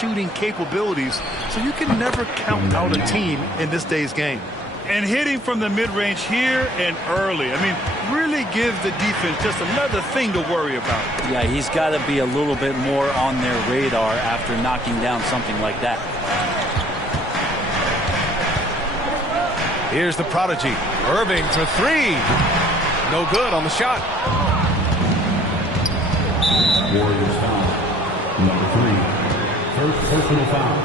shooting capabilities, so you can never count out a team in this day's game. And hitting from the mid-range here and early. I mean, really gives the defense just another thing to worry about. Yeah, he's got to be a little bit more on their radar after knocking down something like that. Here's the prodigy. Irving for three. No good on the shot. Warriors foul. Number 3. First personal foul.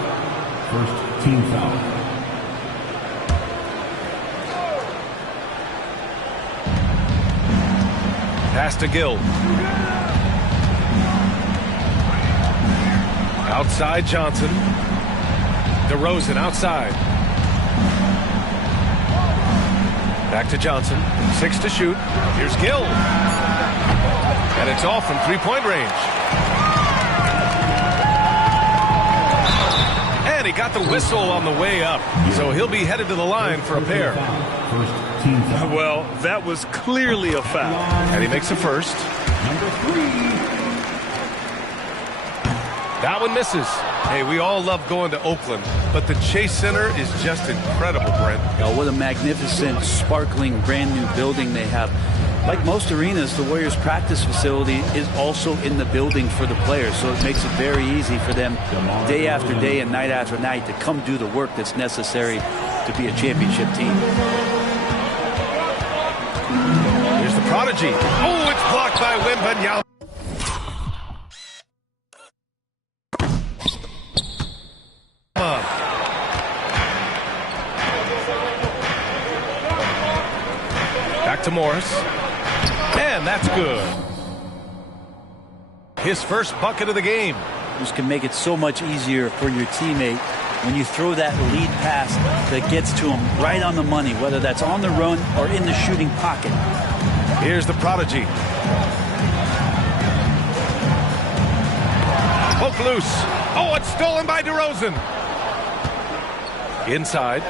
First team foul. Pass to Gill. Outside Johnson. DeRozan outside. Back to Johnson. 6 to shoot. Here's Gill. And it's off from three-point range. And he got the whistle on the way up. So he'll be headed to the line for a pair. Well, that was clearly a foul. And he makes the first. Number 3. That one misses. Hey, we all love going to Oakland, but the Chase Center is just incredible, Brent. Oh, what a magnificent, sparkling, brand new building they have. Like most arenas, the Warriors practice facility is also in the building for the players, so it makes it very easy for them day after day and night after night to come do the work that's necessary to be a championship team. Here's the prodigy. Oh, it's blocked by Wembanyama. Back to Morris. And that's good. His first bucket of the game. This can make it so much easier for your teammate when you throw that lead pass that gets to him right on the money, whether that's on the run or in the shooting pocket. Here's the prodigy. Poke loose. Oh, it's stolen by DeRozan. Inside.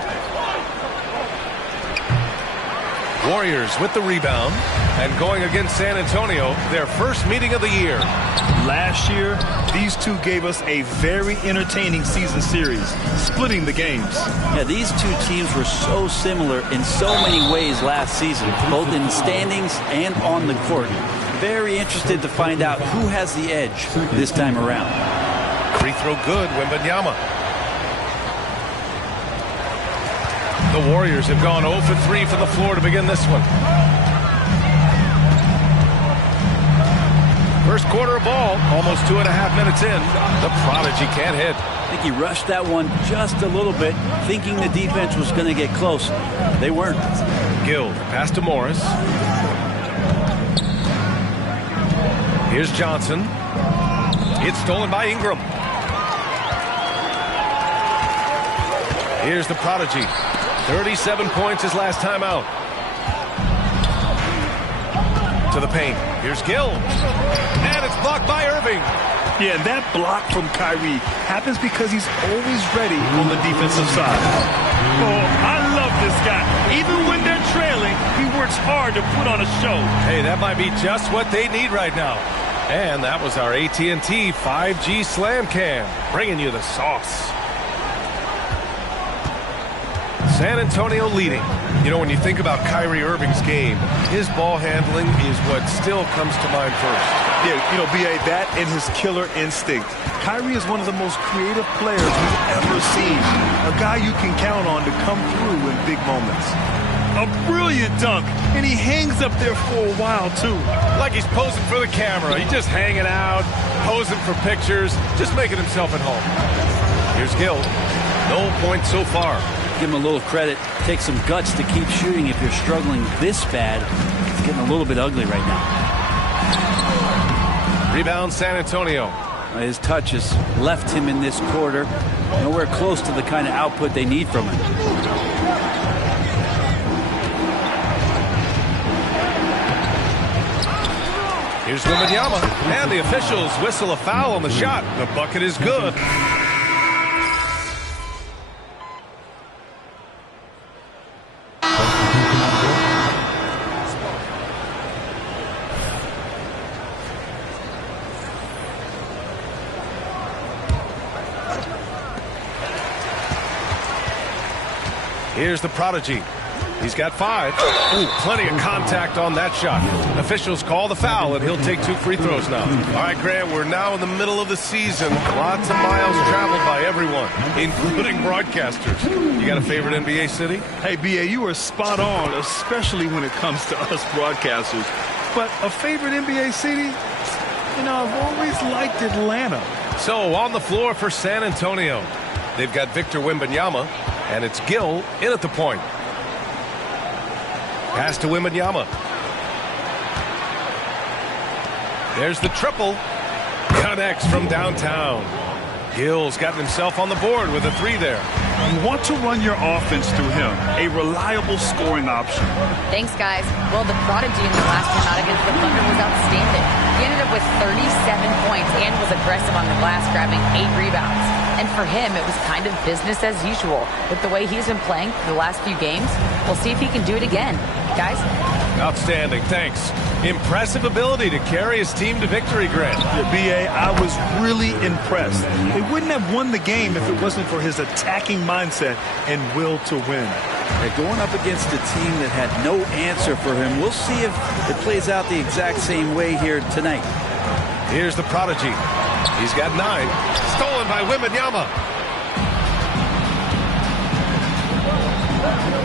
Warriors with the rebound and going against San Antonio, their first meeting of the year. Last year, these two gave us a very entertaining season series, splitting the games. Yeah, these two teams were so similar in so many ways last season, both in standings and on the court. Very interested to find out who has the edge this time around. Free throw good, Wembanyama. The Warriors have gone 0 for 3 from the floor to begin this one. First quarter of ball, almost 2.5 minutes in. The prodigy can't hit. I think he rushed that one just a little bit, thinking the defense was going to get close. They weren't. Gill, pass to Morris. Here's Johnson. It's stolen by Ingram. Here's the prodigy. 37 points his last time out. To the paint. Here's Gill. And it's blocked by Irving. Yeah, that block from Kyrie happens because he's always ready on the defensive side. Oh, I love this guy. Even when they're trailing, he works hard to put on a show. Hey, that might be just what they need right now. And that was our AT&T 5G Slam Cam, bringing you the sauce. San Antonio leading. You know, when you think about Kyrie Irving's game, his ball handling is what still comes to mind first. Yeah, you know, B.A., that and his killer instinct. Kyrie is one of the most creative players we've ever seen. A guy you can count on to come through in big moments. A brilliant dunk, and he hangs up there for a while, too. Like he's posing for the camera. He's just hanging out, posing for pictures, just making himself at home. Here's Gill. No points so far. Give him a little credit. Take some guts to keep shooting if you're struggling this bad. It's getting a little bit ugly right now. Rebound San Antonio. His touch has left him in this quarter. Nowhere close to the kind of output they need from him. Here's Wembanyama. And the officials whistle a foul on the shot. The bucket is good. Here's the prodigy. He's got 5. Ooh, plenty of contact on that shot. Officials call the foul, and he'll take 2 free throws now. All right, Grant, we're now in the middle of the season. Lots of miles traveled by everyone, including broadcasters. You got a favorite NBA city? Hey, B.A., you are spot on, especially when it comes to us broadcasters. But a favorite NBA city? You know, I've always liked Atlanta. So, on the floor for San Antonio, they've got Victor Wembanyama, and it's Gill in at the point. Pass to Wembanyama. There's the triple. Connects from downtown. Gill's gotten himself on the board with a 3 there. You want to run your offense through him, a reliable scoring option. Thanks, guys. Well, the prodigy in the last time out against the Thunder was outstanding. He ended up with 37 points and was aggressive on the glass, grabbing 8 rebounds. And for him, it was kind of business as usual. With the way he's been playing for the last few games, we'll see if he can do it again. Guys? Outstanding, thanks. Impressive ability to carry his team to victory, Grant. Yeah, B.A., I was really impressed. They wouldn't have won the game if it wasn't for his attacking mindset and will to win. They're going up against a team that had no answer for him. We'll see if it plays out the exact same way here tonight. Here's the prodigy. He's got 9. Stolen by Wembanyama.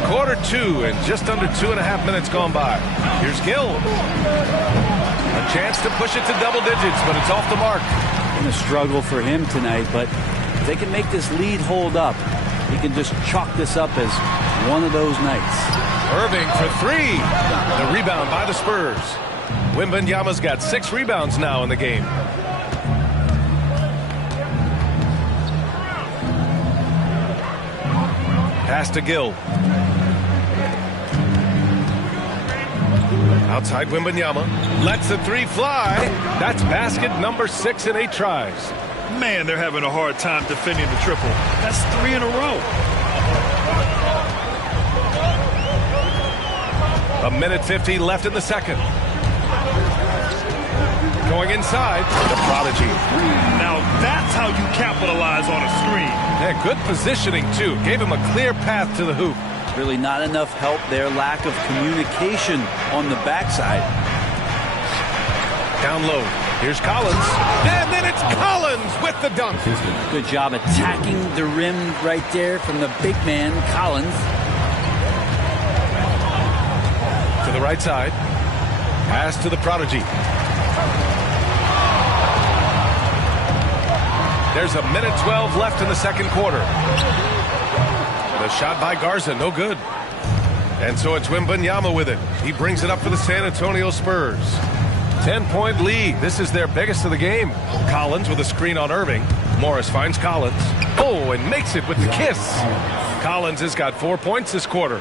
Quarter 2 and just under 2.5 minutes gone by. Here's Gill. A chance to push it to double digits, but it's off the mark. Been a struggle for him tonight, but if they can make this lead hold up, he can just chalk this up as one of those nights. Irving for 3. The rebound by the Spurs. Wembanyama's got 6 rebounds now in the game. Pass to Gill. Outside Wembanyama. Lets the 3 fly. That's basket number 6 in 8 tries. Man, they're having a hard time defending the triple. That's 3 in a row. A minute 50 left in the second. Going inside, the prodigy. Now that's how you capitalize on a screen. Yeah, good positioning, too. Gave him a clear path to the hoop. Really not enough help there. Lack of communication on the backside. Down low. Here's Collins. And then it's Collins with the dunk. Good job attacking the rim right there from the big man, Collins. To the right side. Pass to the prodigy. There's a minute 12 left in the second quarter. The shot by Garza, no good. And so it's Wembanyama with it. He brings it up for the San Antonio Spurs. 10-point lead. This is their biggest of the game. Collins with a screen on Irving. Morris finds Collins. Oh, and makes it with the kiss. Collins has got 4 points this quarter.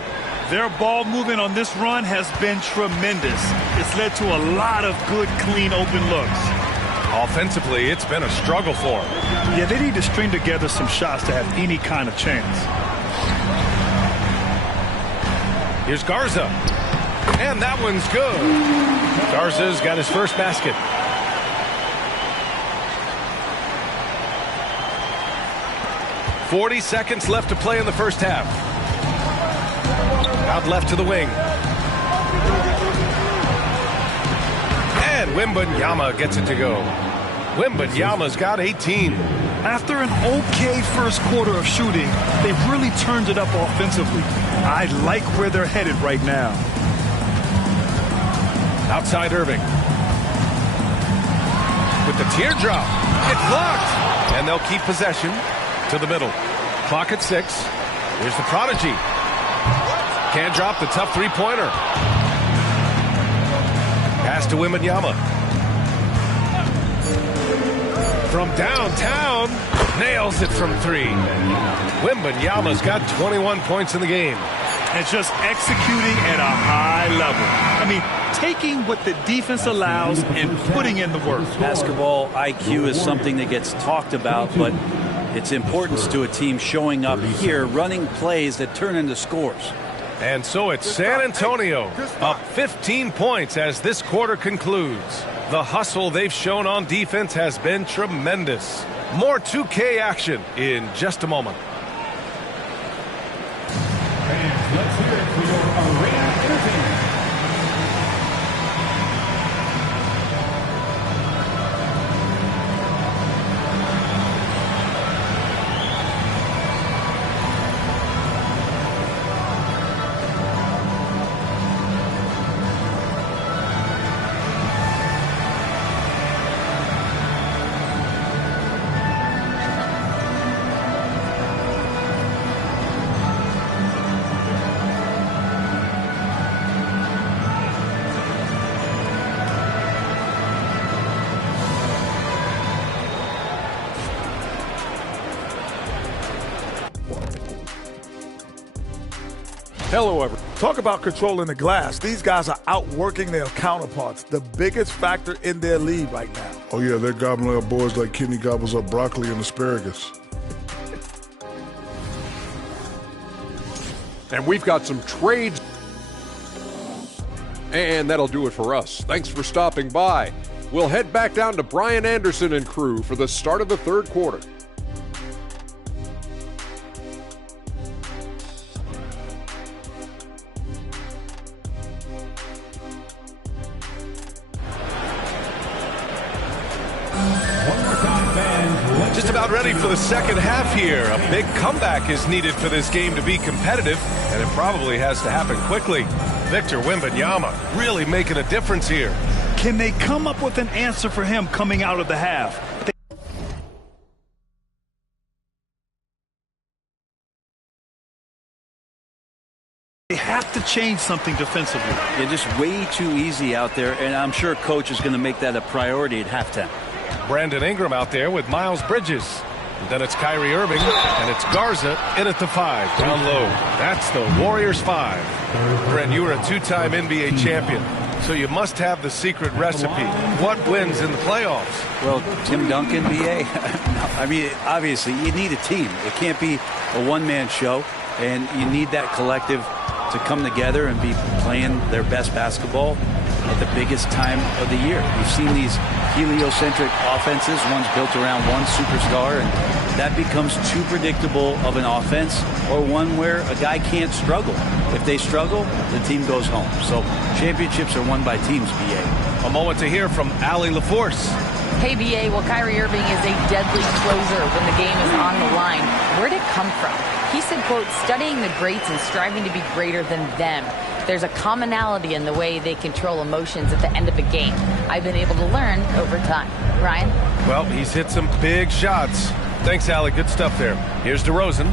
Their ball movement on this run has been tremendous. It's led to a lot of good, clean, open looks. Offensively, it's been a struggle for them. Yeah, they need to string together some shots to have any kind of chance. Here's Garza. And that one's good. Garza's got his first basket. .40 seconds left to play in the first half. Out left to the wing. And Wembanyama gets it to go. Wembanyama's got 18. After an okay first quarter of shooting, they've really turned it up offensively. I like where they're headed right now. Outside Irving. With the teardrop. It's blocked. And they'll keep possession to the middle. Clock at 6. Here's the prodigy. Can't drop the tough three-pointer. Pass to Wembanyama. From downtown, nails it from 3. Wembanyama's got 21 points in the game. And just executing at a high level. I mean, taking what the defense allows and putting in the work. Basketball IQ is something that gets talked about, but its importance to a team showing up here, running plays that turn into scores. And so it's San Antonio up 15 points as this quarter concludes. The hustle they've shown on defense has been tremendous. More 2K action in just a moment. Fans, let's hear it for your arena entertainment. Hello, everyone. Talk about controlling the glass. These guys are outworking their counterparts, the biggest factor in their lead right now. Oh, yeah, they're gobbling up boys like Kidney gobbles up broccoli and asparagus. And we've got some trades. And that'll do it for us. Thanks for stopping by. We'll head back down to Brian Anderson and crew for the start of the third quarter. Just about ready for the second half here. A big comeback is needed for this game to be competitive, and it probably has to happen quickly. Victor Wembanyama really making a difference here. Can they come up with an answer for him coming out of the half? They have to change something defensively. They're just way too easy out there, and I'm sure coach is going to make that a priority at halftime. Brandon Ingram out there with Miles Bridges. And then it's Kyrie Irving, and it's Garza in at the 5, down low. That's the Warriors 5. Brent, you were a two-time NBA champion, so you must have the secret recipe. What wins in the playoffs? Well, Tim Duncan, BA. I mean, obviously, you need a team. It can't be a one-man show, and you need that collective to come together and be playing their best basketball at the biggest time of the year. We've seen these heliocentric offenses, one's built around one superstar, and that becomes too predictable of an offense, or one where a guy can't struggle. If they struggle, the team goes home. So championships are won by teams, BA. A moment to hear from Allie LaForce. Hey, BA, well, Kyrie Irving is a deadly closer when the game is on the line. Where'd it come from? He said, quote, studying the greats and striving to be greater than them. There's a commonality in the way they control emotions at the end of a game. I've been able to learn over time. Ryan? Well, he's hit some big shots. Thanks, Allie. Good stuff there. Here's DeRozan.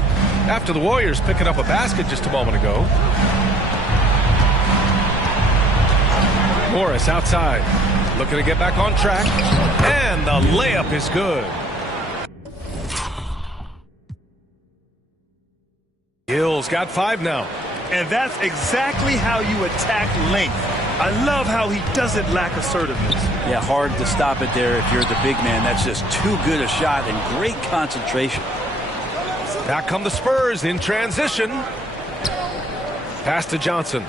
After the Warriors picking up a basket just a moment ago. Morris outside. Looking to get back on track. And the layup is good. Gill's got 5 now. And that's exactly how you attack length. I love how he doesn't lack assertiveness. Yeah, hard to stop it there if you're the big man. That's just too good a shot and great concentration. Back come the Spurs in transition. Pass to Johnson.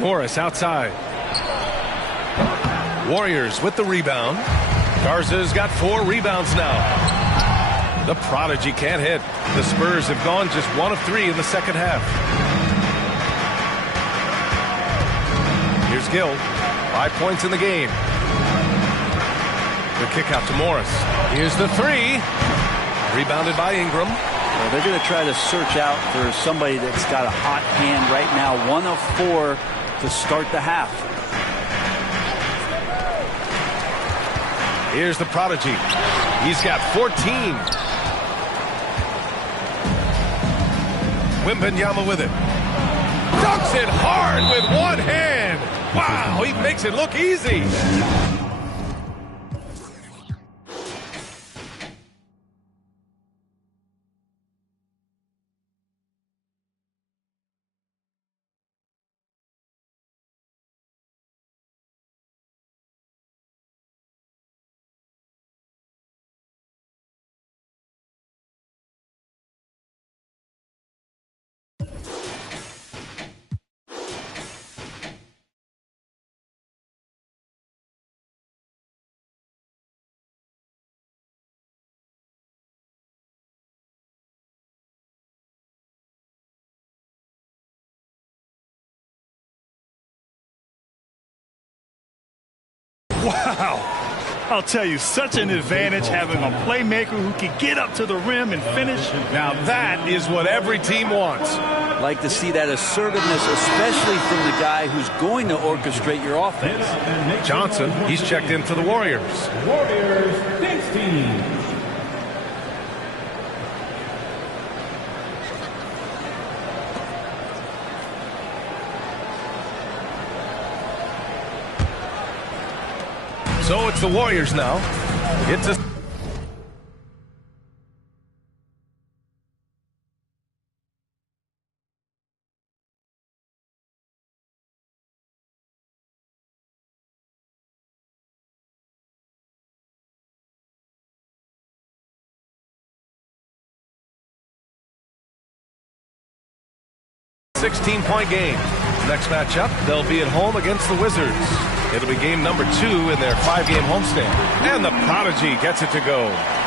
Morris outside. Warriors with the rebound. Garza's got 4 rebounds now. The prodigy can't hit. The Spurs have gone just 1 of 3 in the second half. Here's Gill. 5 points in the game. The kick out to Morris. Here's the 3. Rebounded by Ingram. Well, they're going to try to search out for somebody that's got a hot hand right now. 1 of 4 to start the half. Here's the prodigy. He's got 14. Wembanyama with it. Dunks it hard with one hand. Wow, he makes it look easy. Wow. I'll tell you, such an advantage having a playmaker who can get up to the rim and finish. Now that is what every team wants. Like to see that assertiveness, especially from the guy who's going to orchestrate your offense. Johnson, he's checked in for the Warriors. Warriors, 16. So it's the Warriors now. It's a .point game. Next matchup, they'll be at home against the Wizards. It'll be game number 2 in their 5-game homestand. And the Prodigy gets it to go.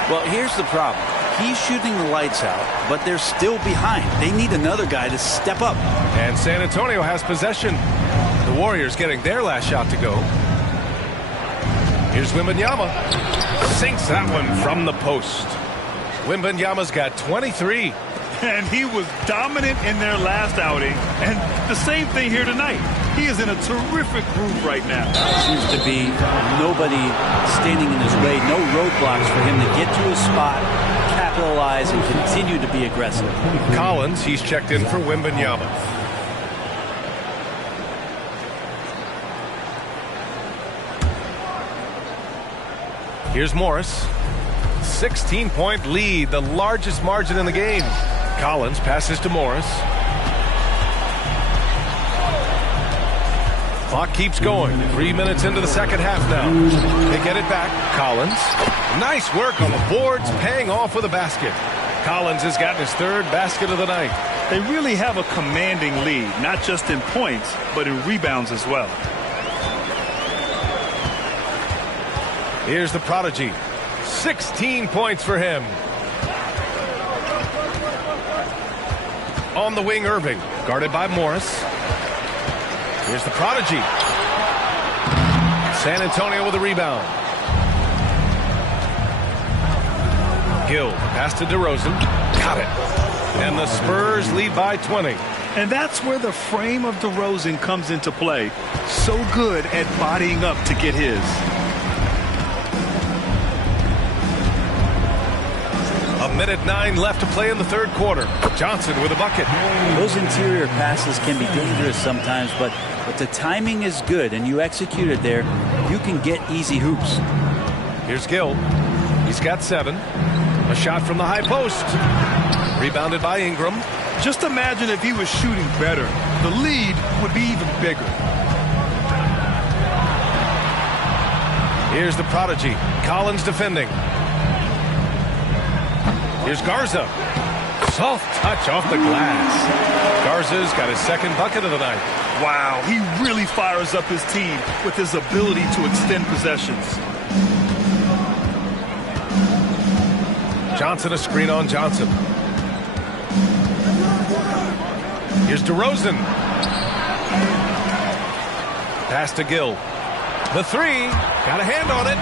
Well, here's the problem. He's shooting the lights out, but they're still behind. They need another guy to step up. And San Antonio has possession. The Warriors getting their last shot to go. Here's Wembanyama. Sinks that one from the post. Wembanyama's got 23. And he was dominant in their last outing. And the same thing here tonight. He is in a terrific groove right now. Seems to be nobody standing in his way. No roadblocks for him to get to his spot, capitalize, and continue to be aggressive. Collins, he's checked in for Wembanyama. Here's Morris. 16-point lead, the largest margin in the game. Collins passes to Morris. Clock keeps going. 3 minutes into the second half now. They get it back. Collins. Nice work on the boards, paying off with a basket. Collins has gotten his 3rd basket of the night. They really have a commanding lead, not just in points, but in rebounds as well. Here's the Prodigy. 16 points for him. On the wing, Irving, guarded by Morris. Here's the Prodigy. San Antonio with a rebound. Gill, pass to DeRozan. Got it. And the Spurs lead by 20. And that's where the frame of DeRozan comes into play. So good at bodying up to get his. A minute 9 left to play in the 3rd quarter. Johnson with a bucket. Those interior passes can be dangerous sometimes, but the timing is good and you execute it there, you can get easy hoops. Here's Gill. He's got 7. A shot from the high post. Rebounded by Ingram. Just imagine if he was shooting better. The lead would be even bigger. Here's the Prodigy. Collins defending. Here's Garza. Soft touch off the glass. Garza's got his 2nd bucket of the night. Wow, he really fires up his team with his ability to extend possessions. Johnson, a screen on Johnson. Here's DeRozan. Pass to Gill. The 3. Got a hand on it.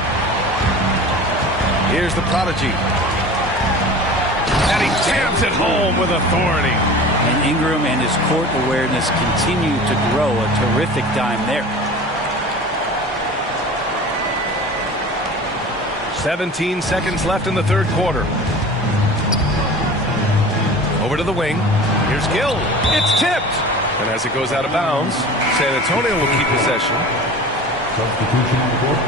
Here's the Prodigy. And he jams it home with authority. And Ingram and his court awareness continue to grow. A terrific dime there. 17 seconds left in the 3rd quarter. Over to the wing. Here's Gill. It's tipped. And as it goes out of bounds, San Antonio will keep possession. Substitution on the court.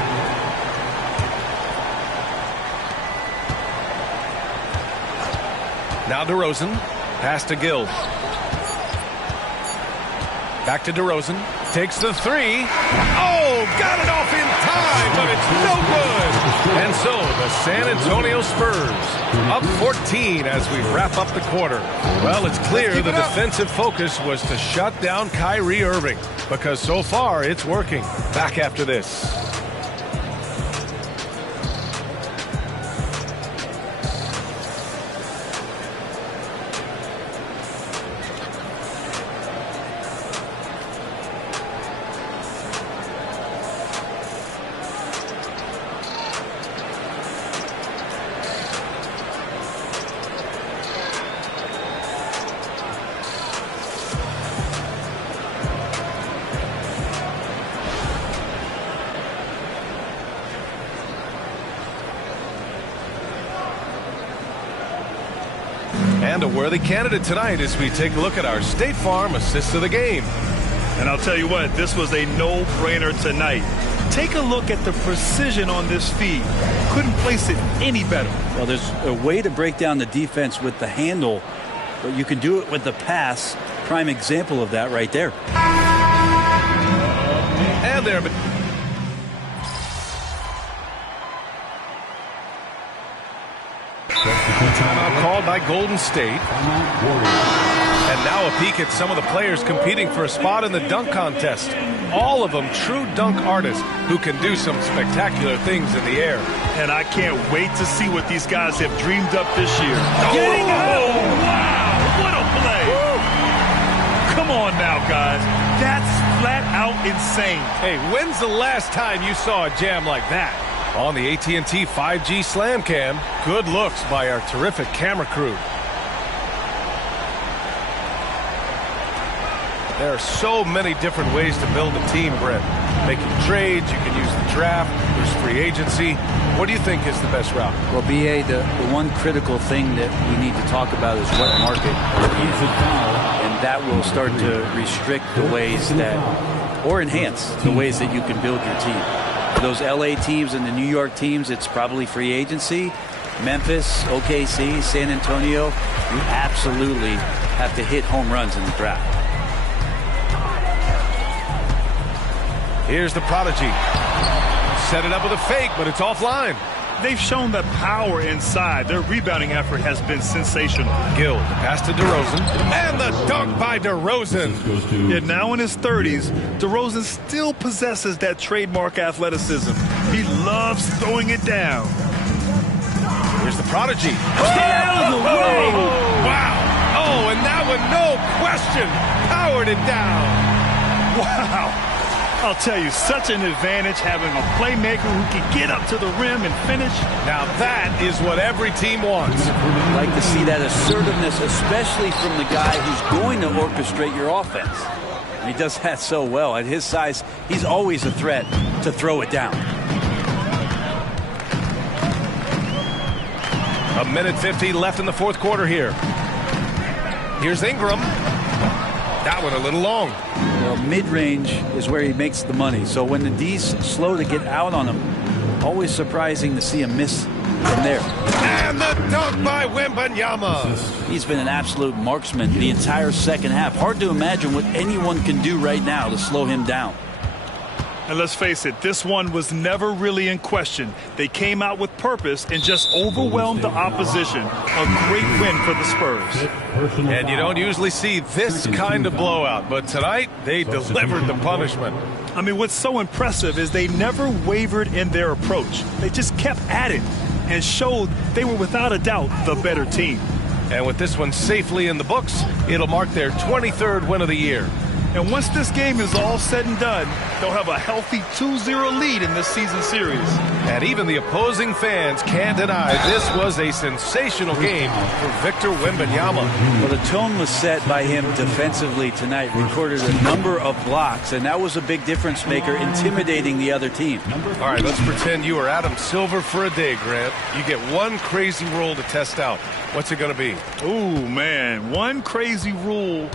Now DeRozan. Pass to Gill. Back to DeRozan. Takes the 3. Oh, got it off in time, but it's no good. And so the San Antonio Spurs up 14 as we wrap up the quarter. Well, it's clear the defensive focus was to shut down Kyrie Irving because so far it's working. Back after this. And a worthy candidate tonight as we take a look at our State Farm assist of the game. And I'll tell you what, this was a no-brainer tonight. Take a look at the precision on this feed. Couldn't place it any better. Well, there's a way to break down the defense with the handle, but you can do it with the pass. Prime example of that right there. And there. Timeout called by Golden State. And now a peek at some of the players competing for a spot in the dunk contest. All of them true dunk artists who can do some spectacular things in the air. And I can't wait to see what these guys have dreamed up this year. Oh, wow! What a play! Come on now, guys. That's flat out insane. Hey, when's the last time you saw a jam like that? On the AT&T 5G Slam Cam, good looks by our terrific camera crew. There are so many different ways to build a team, Brent. Making trades, you can use the draft, there's free agency. What do you think is the best route? Well, B.A., the one critical thing that we need to talk about is what market are you in? And that will start to restrict the ways that, or enhance the ways that you can build your team. Those LA teams and the New York teams, it's probably free agency. Memphis, OKC, San Antonio, you absolutely have to hit home runs in the draft. Here's the prodigy. Set it up with a fake, but it's offline. They've shown the power inside. Their rebounding effort has been sensational. Gill, the pass to DeRozan, and the dunk by DeRozan. Yet now in his 30s, DeRozan still possesses that trademark athleticism. He loves throwing it down. Here's the prodigy. Stay out of the way! Wow! Oh, and that one, no question, powered it down. Wow! I'll tell you, such an advantage having a playmaker who can get up to the rim and finish. Now that is what every team wants. I'd like to see that assertiveness, especially from the guy who's going to orchestrate your offense. And he does that so well. At his size, he's always a threat to throw it down. A minute 50 left in the fourth quarter here. Here's Ingram. That one a little long. Well, mid-range is where he makes the money. So when the D's slow to get out on him, always surprising to see him miss from there. And the dunk by Wembanyama. He's been an absolute marksman the entire second half. Hard to imagine what anyone can do right now to slow him down. And let's face it, this one was never really in question. They came out with purpose and just overwhelmed the opposition. A great win for the Spurs. And you don't usually see this kind of blowout, but tonight they delivered the punishment. I mean, what's so impressive is they never wavered in their approach. They just kept at it and showed they were without a doubt the better team. And with this one safely in the books, it'll mark their 23rd win of the year. And once this game is all said and done, they'll have a healthy 2-0 lead in this season series. And even the opposing fans can't deny this was a sensational game for Victor Wembanyama. Well, the tone was set by him defensively tonight. Recorded a number of blocks, and that was a big difference maker, intimidating the other team. All right, let's pretend you are Adam Silver for a day, Grant. You get one crazy rule to test out. What's it going to be? Ooh, man, one crazy rule.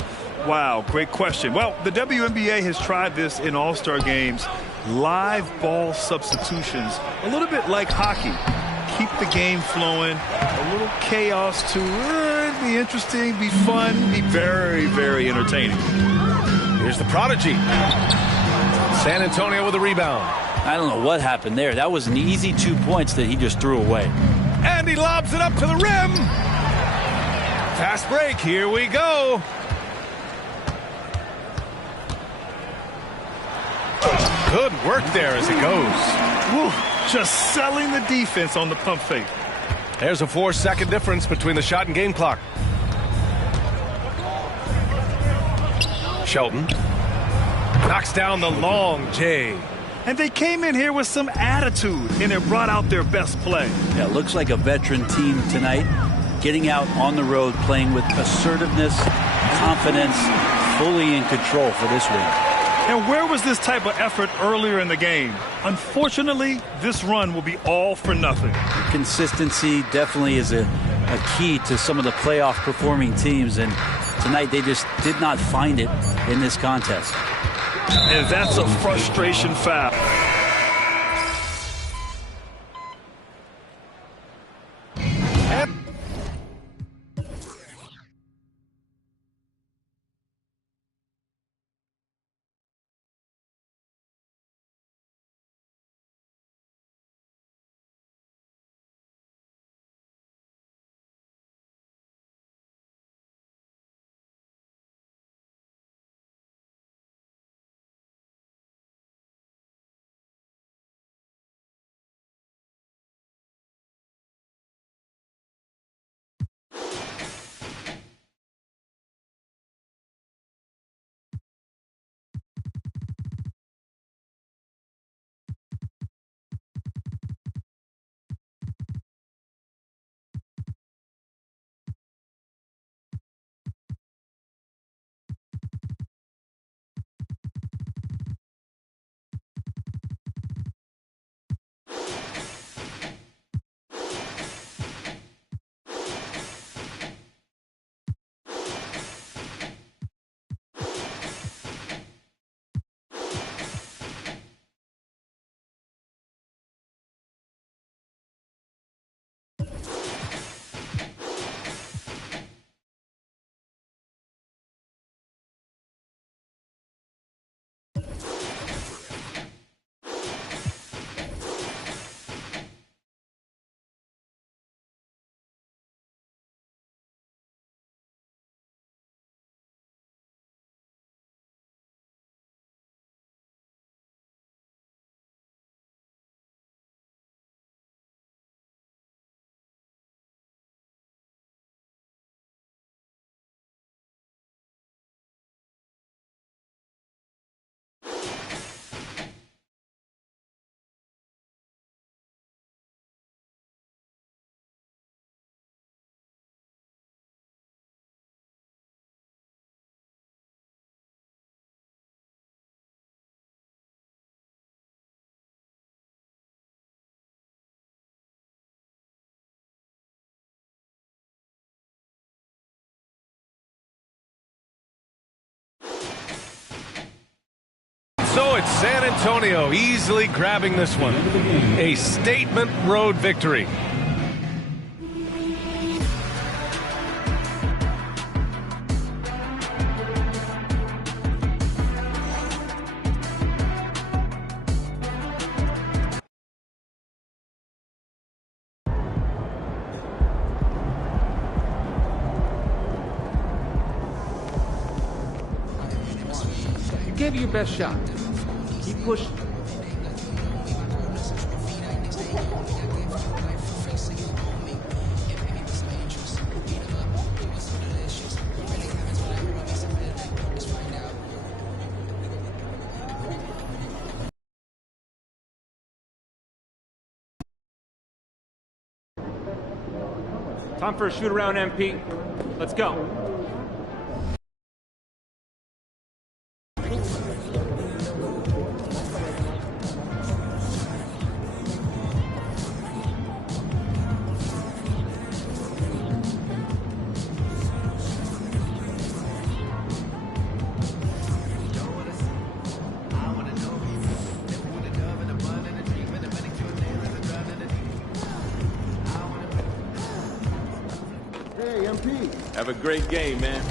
Wow, great question. Well, the WNBA has tried this in all-star games. Live ball substitutions, a little bit like hockey. Keep the game flowing, a little chaos to it. Be interesting, be fun, be very, very entertaining. Here's the prodigy. San Antonio with a rebound. I don't know what happened there. That was an easy 2 points that he just threw away. And he lobs it up to the rim. Fast break, here we go. Good work there as it goes. Woo, just selling the defense on the pump fake. There's a 4-second difference between the shot and game clock. Shelton knocks down the long J. And they came in here with some attitude, and it brought out their best play. Yeah, it looks like a veteran team tonight, getting out on the road, playing with assertiveness, confidence, fully in control for this win. And where was this type of effort earlier in the game? Unfortunately, this run will be all for nothing. Consistency definitely is a a key to some of the playoff performing teams, and tonight they just did not find it in this contest. And that's a frustration foul. So it's San Antonio easily grabbing this one. A statement road victory. You gave it your best shot. Keep pushing. Time for a shoot around, MP. Let's go. Have a great game, man.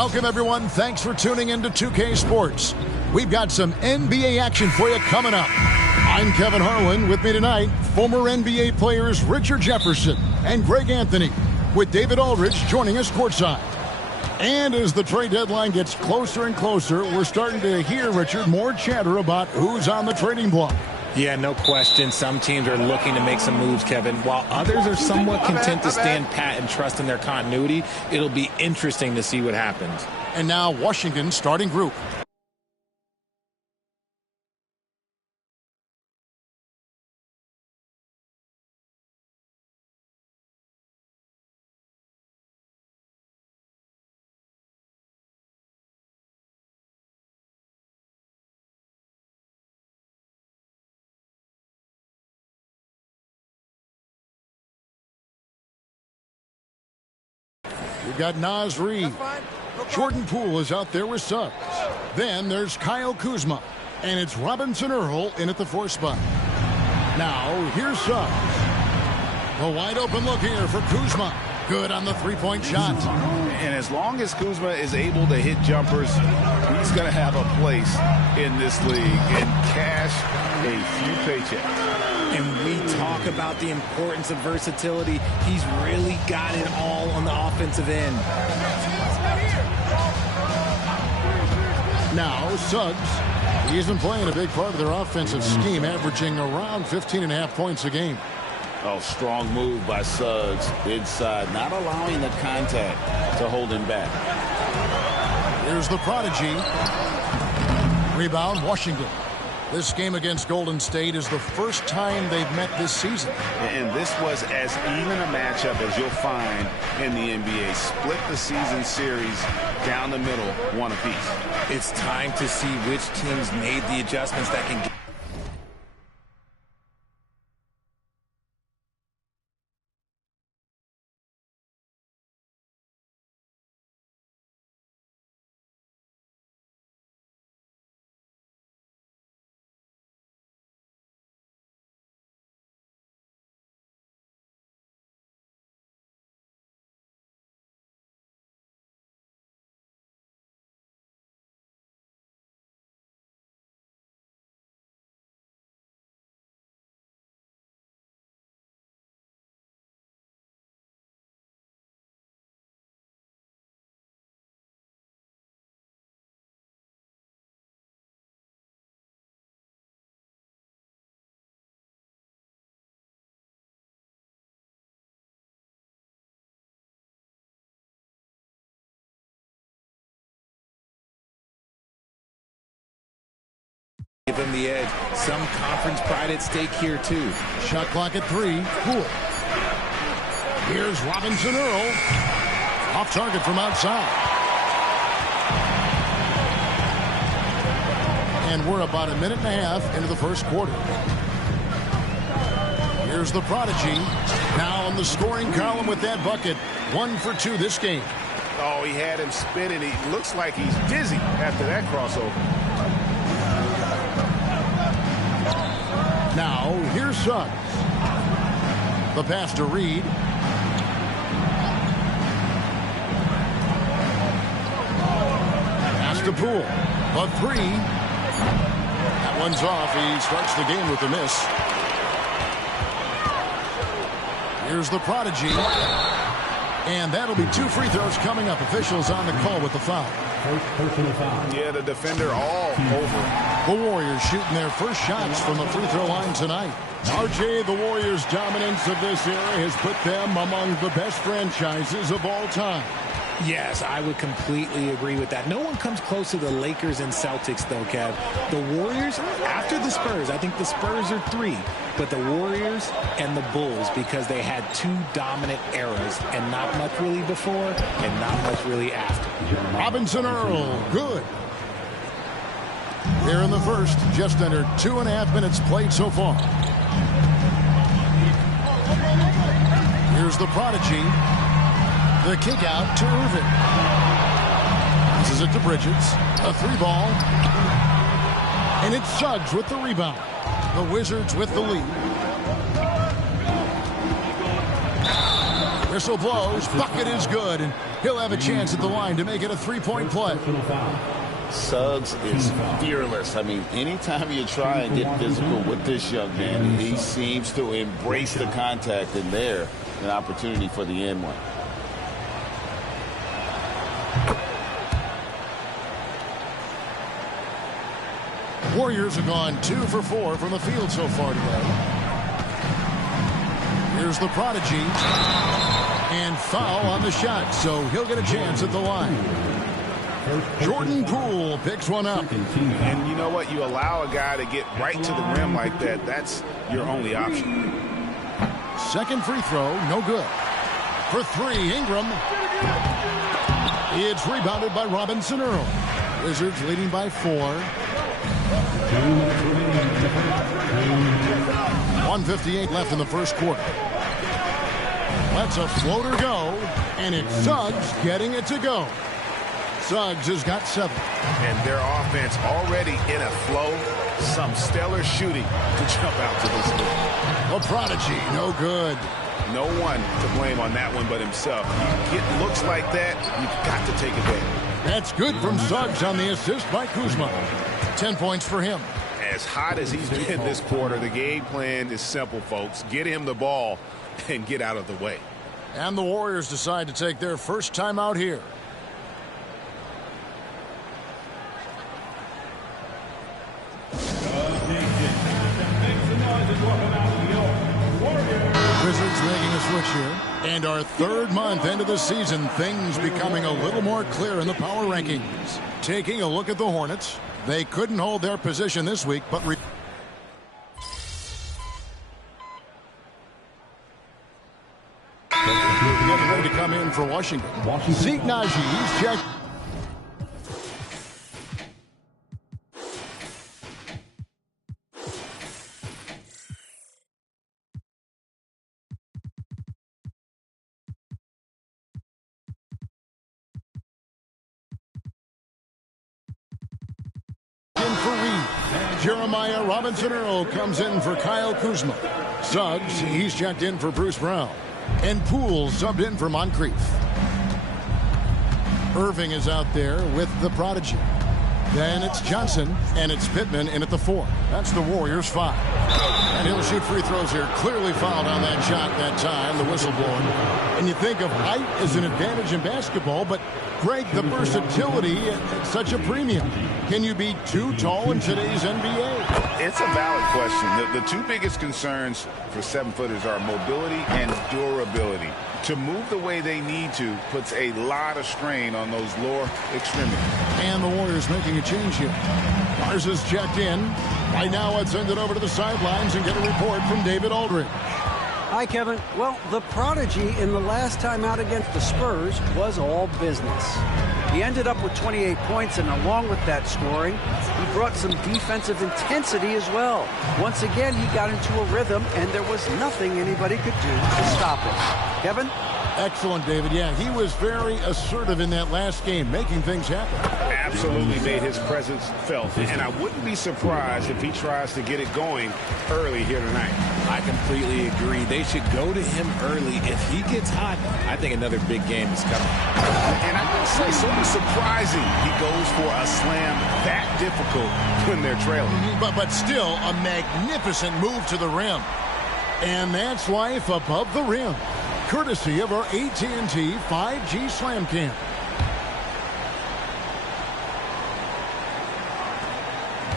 Welcome, everyone. Thanks for tuning in to 2K Sports. We've got some NBA action for you coming up. I'm Kevin Harlan. With me tonight, former NBA players Richard Jefferson and Greg Anthony, with David Aldridge joining us courtside. And as the trade deadline gets closer and closer, we're starting to hear, Richard, more chatter about who's on the trading block. Yeah, no question. Some teams are looking to make some moves, Kevin, while others are somewhat content to stand pat and trust in their continuity. It'll be interesting to see what happens. And now Washington's starting group. We've got Naz Reid. Jordan Poole is out there with Suggs. Then there's Kyle Kuzma. And it's Robinson Earl in at the 4 spot. Now, here's Suggs. A wide open look here for Kuzma. Good on the three-point shot. And as long as Kuzma is able to hit jumpers, he's going to have a place in this league and cash a few paychecks. And we talk about the importance of versatility. He's really got it all on the offensive end. Now, Suggs. He isn't playing a big part of their offensive scheme, averaging around 15.5 points a game. Oh, strong move by Suggs inside, not allowing the contact to hold him back. Here's the prodigy. Rebound, Washington. This game against Golden State is the first time they've met this season. And this was as even a matchup as you'll find in the NBA. Split the season series down the middle, one apiece. It's time to see which teams made the adjustments that can get. Give him the edge. Some conference pride at stake here, too. Shot clock at 3. Poole. Here's Robinson Earl. Off target from outside. And we're about a minute and a half into the first quarter. Here's the prodigy. Now on the scoring column with that bucket. 1 for 2 this game. Oh, he had him spinning. He looks like he's dizzy after that crossover. Now, here's Suggs. The pass to Reid. Pass to Poole. A 3. That one's off. He starts the game with a miss. Here's the prodigy. And that'll be 2 free throws coming up. Officials on the call with the foul. First personal foul. Yeah, the defender all over. The Warriors shooting their first shots from the free throw line tonight. RJ, the Warriors' dominance of this era has put them among the best franchises of all time. Yes, I would completely agree with that. No one comes close to the Lakers and Celtics, though, Kev. The Warriors, after the Spurs, I think the Spurs are 3. But the Warriors and the Bulls, because they had 2 dominant eras, and not much really before and not much really after. Robinson Earl, good. Here in the first, just under 2.5 minutes played so far. Here's the prodigy. The kick out to Irvin. Passes it to Bridges. A 3-ball. And it's Suggs with the rebound. The Wizards with the lead. Whistle blows. Bucket is good. And He'll have a chance at the line to make it a three-point play. Suggs is fearless. I mean, anytime you try and get physical with this young man, he seems to embrace the contact, and there, an opportunity for the end one. Warriors have gone 2 for 4 from the field so far today. Here's the prodigy. And foul on the shot, so he'll get a chance at the line. Jordan Poole picks one up. And you know what? You allow a guy to get right to the rim like that. That's your only option. Second free throw, no good. For 3, Ingram. It's rebounded by Robinson Earl. Wizards leading by 4. 1:58 left in the first quarter. Lets a floater go, and it's Suggs getting it to go. Suggs has got 7. And their offense already in a flow. Some stellar shooting to jump out to this league. A prodigy, no good. No one to blame on that one but himself. You get looks like that, you've got to take advantage. That's good from Suggs on the assist by Kuzma. 10 points for him. As hot as he's been this quarter, the game plan is simple, folks. Get him the ball and get out of the way. And the Warriors decide to take their first time out here. Wizards making a switch here. And our 3rd month into the season, things becoming a little more clear in the power rankings. Taking a look at the Hornets. They couldn't hold their position this week, but getting ready to come in for Washington. Zeke Najee's checked. Jeremiah Robinson Earl comes in for Kyle Kuzma. Suggs, he's checked in for Bruce Brown. And Poole subbed in for Moncrief. Irving is out there with the prodigy. Then it's Johnson, and it's Pittman in at the 4. That's the Warriors' 5. And he'll shoot free throws here. Clearly fouled on that shot that time, the whistle blowing. And you think of height as an advantage in basketball, but Greg, the versatility at such a premium. Can you be too tall in today's NBA? It's a valid question. The 2 biggest concerns for 7-footers are mobility and durability. To move the way they need to puts a lot of strain on those lower extremities. And the Warriors making a change here. Mars is checked in. Right now, let's send it over to the sidelines and get a report from David Aldridge. Hi, Kevin. Well, the prodigy in the last time out against the Spurs was all business. He ended up with 28 points, and along with that scoring, he brought some defensive intensity as well. Once again, he got into a rhythm, and there was nothing anybody could do to stop him. Kevin? Excellent, David. Yeah, he was very assertive in that last game, making things happen. Absolutely made his presence felt. And I wouldn't be surprised if he tries to get it going early here tonight. I completely agree. They should go to him early. If he gets hot, I think another big game is coming. And I would say sort of surprising he goes for a slam that difficult when they're trailing. But still a magnificent move to the rim. And that's life above the rim. Courtesy of our AT&T 5G Slam Cam.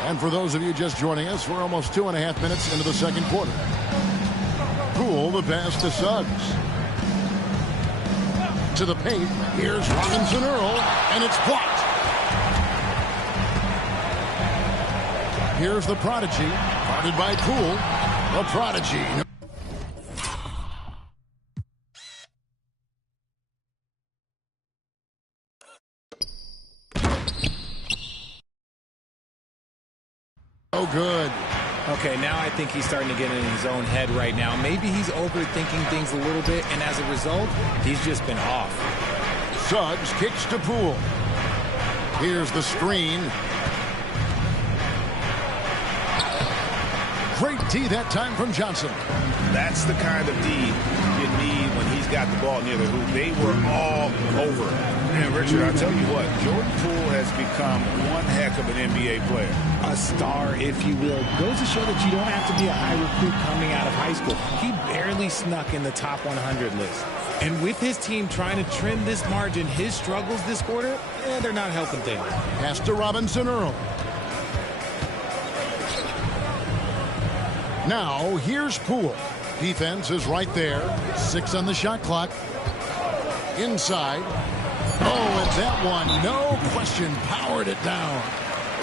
And for those of you just joining us, we're almost 2.5 minutes into the second quarter. Poole, the pass to Suggs. To the paint. Here's Robinson Earl, and it's blocked. Here's the prodigy, guarded by Poole. The prodigy. Oh, good. Okay, now I think he's starting to get in his own head right now. Maybe he's overthinking things a little bit, and as a result, he's just been off. Suggs kicks to Poole. Here's the screen. Great D that time from Johnson. That's the kind of D you need when he's got the ball near the hoop. They were all over. And Richard, I'll tell you what, Jordan Poole has become one heck of an NBA player. A star, if you will. Goes to show that you don't have to be a high recruit coming out of high school. He barely snuck in the top 100 list. And with his team trying to trim this margin, his struggles this quarter, they're not helping things. Pass to Robinson Earl. Now, here's Poole. Defense is right there. 6 on the shot clock. Inside. Oh, and that one, no question, powered it down.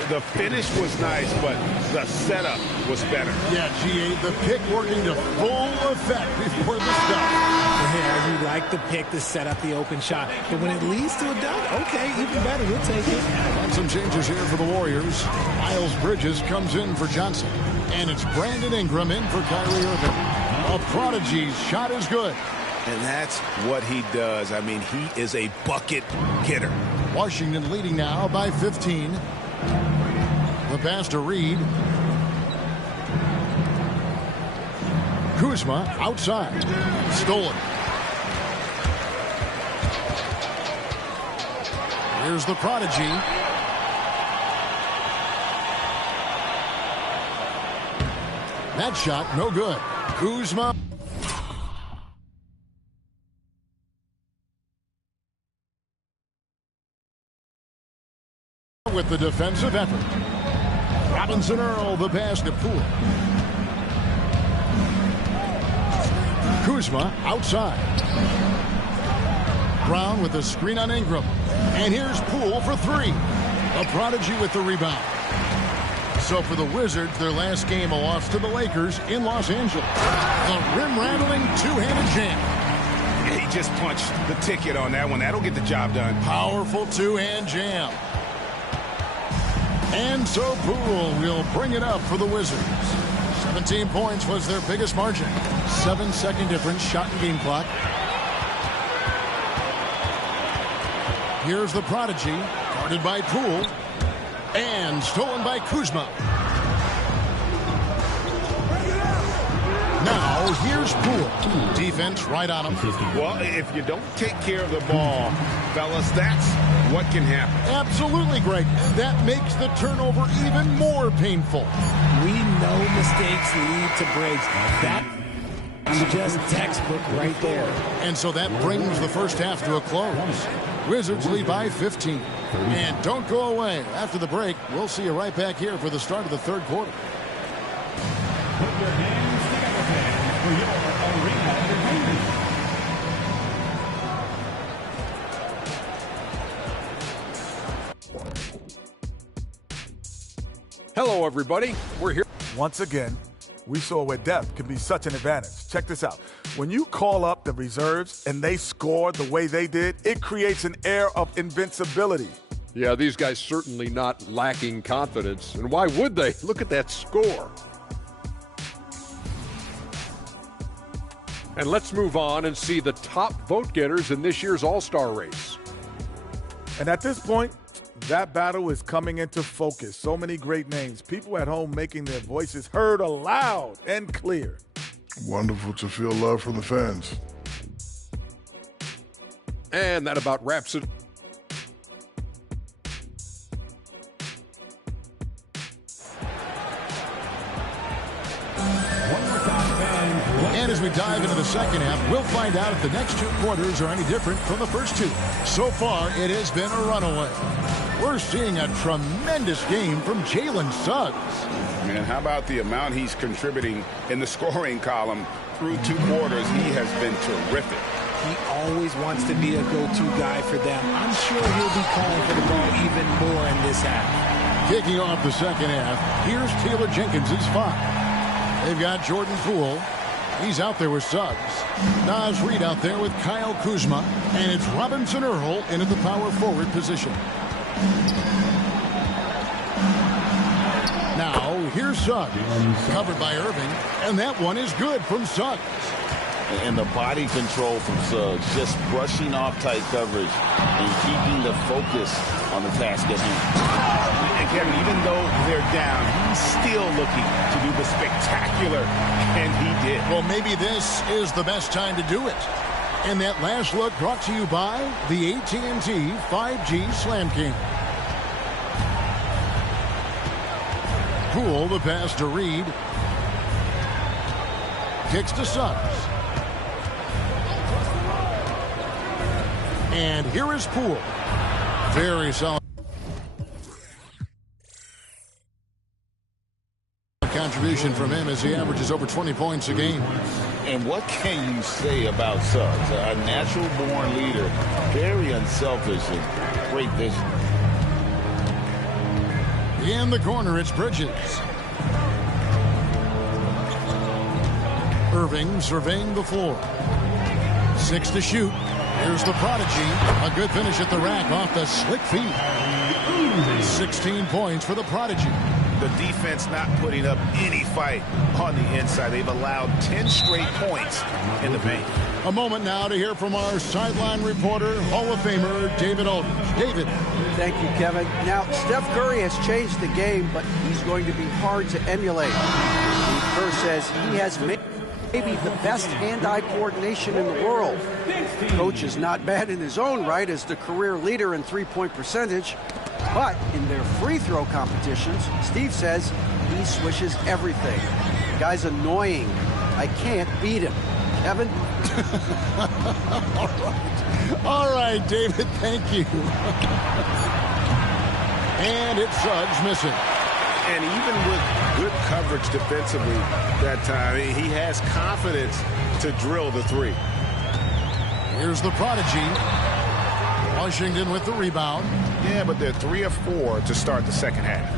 The finish was nice, but the setup was better. Yeah, GA, the pick working to full effect before the stop. Yeah, you like the pick to set up the open shot. But when it leads to a dunk, okay, even better, we'll take it. And some changes here for the Warriors. Miles Bridges comes in for Johnson. And it's Brandon Ingram in for Kyrie Irving. A prodigy's shot is good. And that's what he does. I mean, he is a bucket getter. Washington leading now by 15. The pass to Reed. Kuzma outside. Stolen. Here's the prodigy. That shot, no good. Kuzma. With the defensive effort. Robinson Earl, the pass to Poole. Kuzma outside. Brown with the screen on Ingram. And here's Poole for 3. A prodigy with the rebound. So for the Wizards, their last game, a loss to the Lakers in Los Angeles. The rim-rattling two-handed jam. Yeah, he just punched the ticket on that one. That'll get the job done. Powerful two-hand jam. And so Poole will bring it up for the Wizards. 17 points was their biggest margin. 7-second difference, shot and game clock. Here's the prodigy, guarded by Poole. And stolen by Kuzma. Now, here's Poole. Defense right on him. Well, if you don't take care of the ball, fellas, that's what can happen. Absolutely, Greg. That makes the turnover even more painful. We know mistakes lead to breaks. That's just textbook right there. And so that brings the first half to a close. Wizards lead by 15. And don't go away. After the break, we'll see you right back here for the start of the third quarter. Put your hands together, fans, for your arena entertainment. Hello, everybody. We're here. Once again, we saw where depth can be such an advantage. Check this out. When you call up the reserves and they score the way they did, it creates an air of invincibility. Yeah, these guys certainly not lacking confidence. And why would they? Look at that score. And let's move on and see the top vote getters in this year's All-Star race. And at this point, that battle is coming into focus. So many great names. People at home making their voices heard aloud and clear. Wonderful to feel love from the fans. And that about wraps it. And as we dive into the second half, we'll find out if the next 2 quarters are any different from the first 2. So far, it has been a runaway. We're seeing a tremendous game from Jalen Suggs. Man, how about the amount he's contributing in the scoring column through 2 quarters? He has been terrific. He always wants to be a go-to guy for them. I'm sure he'll be calling for the ball even more in this half. Kicking off the second half, here's Taylor Jenkins' 5. They've got Jordan Poole. He's out there with Suggs. Naz Reid out there with Kyle Kuzma. And it's Robinson Earl into the power forward position. Now, here's Suggs. Covered by Irving. And that one is good from Suggs. And the body control from Suggs, just brushing off tight coverage and keeping the focus on the task at hand. And Kevin, even though they're down, he's still looking to do the spectacular, and he did. Well, maybe this is the best time to do it. And that last look brought to you by the AT&T 5G Slam King. Poole, the pass to Reed. Kicks to Suggs. And here is Poole. Very solid contribution from him as he averages over 20 points a game. And what can you say about Suggs? A natural-born leader, very unselfish and great vision. In the corner, it's Bridges. Irving surveying the floor. 6 to shoot. Here's the prodigy. A good finish at the rack off the slick feet. 16 points for the prodigy. The defense not putting up any fight on the inside. They've allowed 10 straight points in the paint. A moment now to hear from our sideline reporter, Hall of Famer David Aldridge. David. Thank you, Kevin. Now, Steph Curry has changed the game, but he's going to be hard to emulate. Steve Kerr says he has maybe the best hand-eye coordination in the world. The coach is not bad in his own right as the career leader in three-point percentage, but in their free throw competitions, Steve says he swishes everything. The guy's annoying. I can't beat him. Kevin? All right, David, thank you. And it's Suggs missing. And even with good coverage defensively that time, he has confidence to drill the three. Here's the prodigy. Washington with the rebound. Yeah, but they're 3 of 4 to start the second half.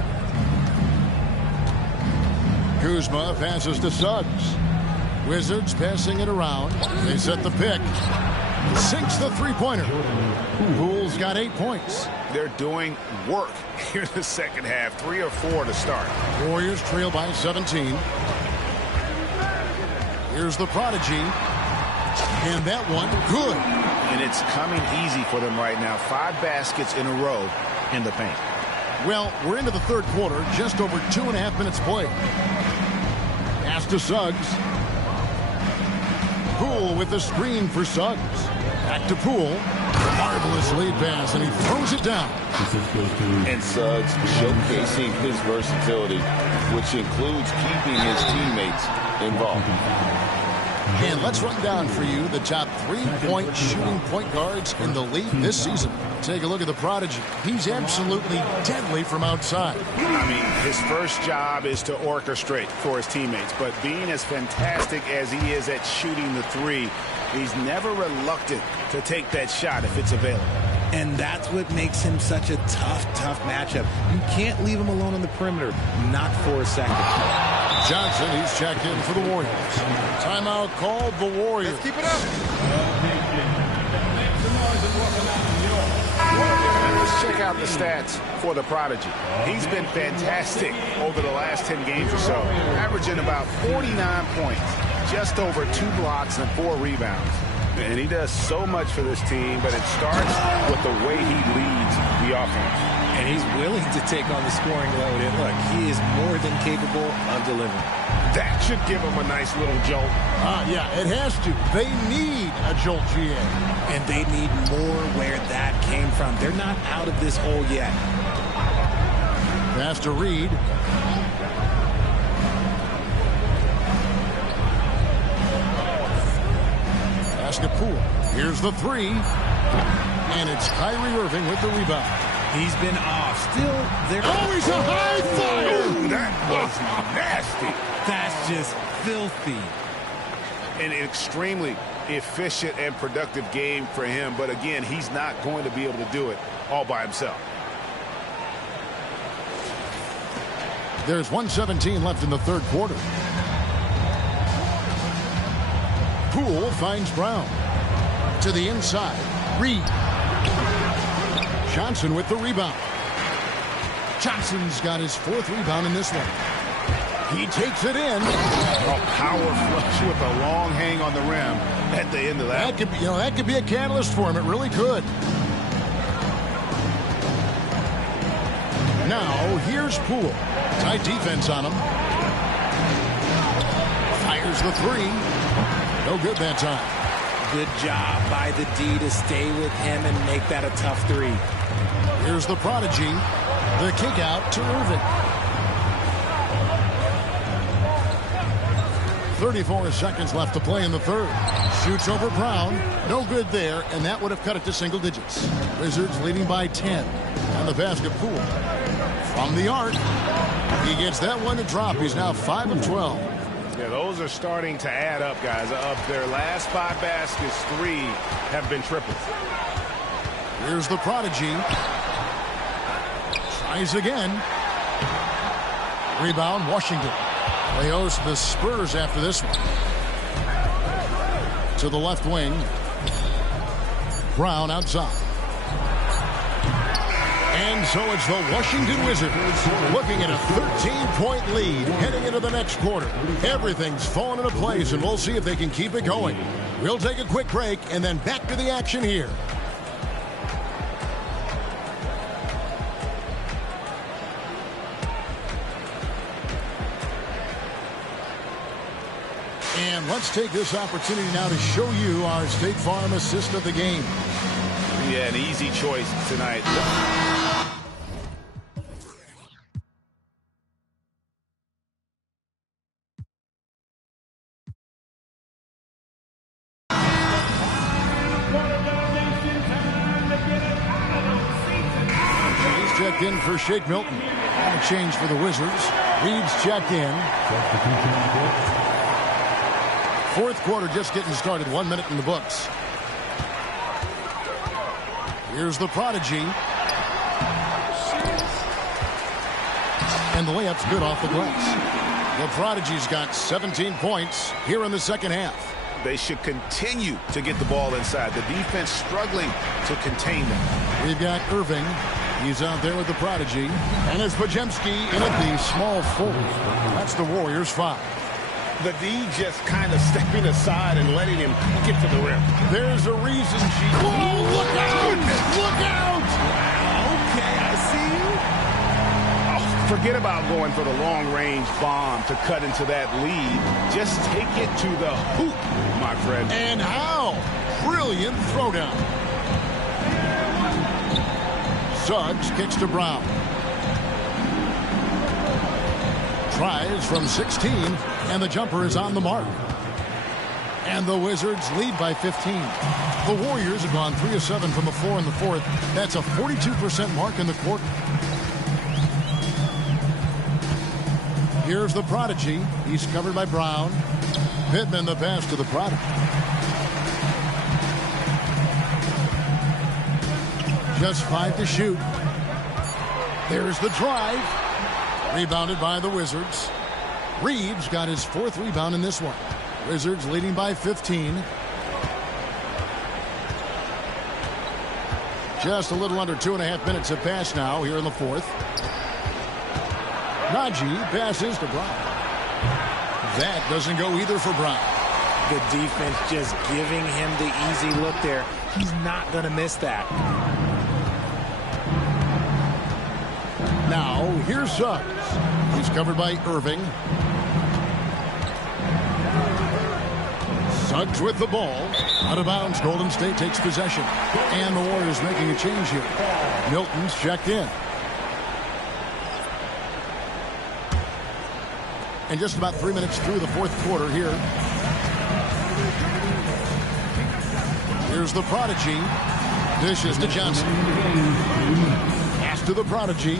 Kuzma passes to Suggs. Wizards passing it around. They set the pick. Sinks the three-pointer. Poole's got 8 points. They're doing work here in the second half. 3 of 4 to start. Warriors trail by 17. Here's the prodigy. And that one, good. And it's coming easy for them right now. 5 baskets in a row in the paint. Well, we're into the third quarter. Just over 2.5 minutes played. Pass to Suggs. Poole with the screen for Suggs. Back to Poole. Marvelous lead pass, and he throws it down. And Suggs showcasing his versatility, which includes keeping his teammates involved. And let's run down for you the top 3-point shooting point guards in the league this season. Take a look at the prodigy. He's absolutely deadly from outside. I mean, his first job is to orchestrate for his teammates, but being as fantastic as he is at shooting the three, he's never reluctant to take that shot if it's available. And that's what makes him such a tough matchup. You can't leave him alone on the perimeter, not for a second. Johnson, he's checked in for the Warriors. Timeout called the Warriors. Let's keep it up. Let's check out the stats for the prodigy. He's been fantastic over the last 10 games or so, averaging about 49 points, just over 2 blocks and 4 rebounds. And he does so much for this team, but it starts with the way he leads the offense. And he's willing to take on the scoring load. And look, he is more than capable of delivering. That should give him a nice little jolt. Yeah, it has to. They need a jolt, GA. And they need more where that came from. They're not out of this hole yet. Pass to Reed. Pass to Poole. Here's the three. And it's Kyrie Irving with the rebound. He's been off. Still, there. Oh, he's a high flyer! Ooh, that was nasty. That's just filthy. An extremely efficient and productive game for him. But again, he's not going to be able to do it all by himself. There's 1:17 left in the third quarter. Poole finds Brown. To the inside. Reed. Johnson with the rebound. Johnson's got his 4th rebound in this one. He takes it in. A power flush with a long hang on the rim at the end of that. That could be a catalyst for him. It really could. Now, here's Poole. Tight defense on him. Fires the three. No good that time. Good job by the D to stay with him and make that a tough three. Here's the prodigy. The kick out to Irving. 34 seconds left to play in the third. Shoots over Brown. No good there, and that would have cut it to single digits. Wizards leading by 10. On the basket, Poole. From the arc. He gets that one to drop. He's now 5 of 12. Yeah, those are starting to add up, guys. Of their last 5 baskets, 3 have been triples. Here's the prodigy. Tries again. Rebound, Washington. They host the Spurs after this one. To the left wing. Brown outside. And so it's the Washington Wizards looking at a 13-point lead heading into the next quarter. Everything's fallen into place, and we'll see if they can keep it going. We'll take a quick break and then back to the action here. And let's take this opportunity now to show you our State Farm assist of the game. Yeah, an easy choice tonight. He's checked in for Shake Milton. And a change for the Wizards. Reed's checked in. Fourth quarter just getting started. 1 minute in the books. Here's the prodigy. And the layup's good off the glass. The prodigy's got 17 points here in the second half. They should continue to get the ball inside. The defense struggling to contain them. We've got Irving. He's out there with the prodigy. And it's Pajemski in at the small forward. That's the Warriors' 5. The D just kind of stepping aside and letting him get to the rim. There's a reason she... Oh, look out! Look out! Okay, I see you. Oh, forget about going for the long-range bomb to cut into that lead. Just take it to the hoop, my friend. And how? Brilliant throwdown. Suggs kicks to Brown. Tries from 16, and the jumper is on the mark. And the Wizards lead by 15. The Warriors have gone 3 of 7 from the floor in the fourth. That's a 42% mark in the quarter. Here's the prodigy. He's covered by Brown. Pittman the pass to the prodigy. Just 5 to shoot. There's the drive. Rebounded by the Wizards. Reeves got his 4th rebound in this one. Wizards leading by 15. Just a little under 2.5 minutes have passed now here in the fourth. Najee passes to Brown. That doesn't go either for Brown. The defense just giving him the easy look there. He's not going to miss that. Now, here's Suggs. He's covered by Irving. Suggs with the ball. Out of bounds, Golden State takes possession. And the Warriors making a change here. Milton's checked in. And just about 3 minutes through the fourth quarter here. Here's the prodigy. Dishes to Johnson. Pass to the prodigy.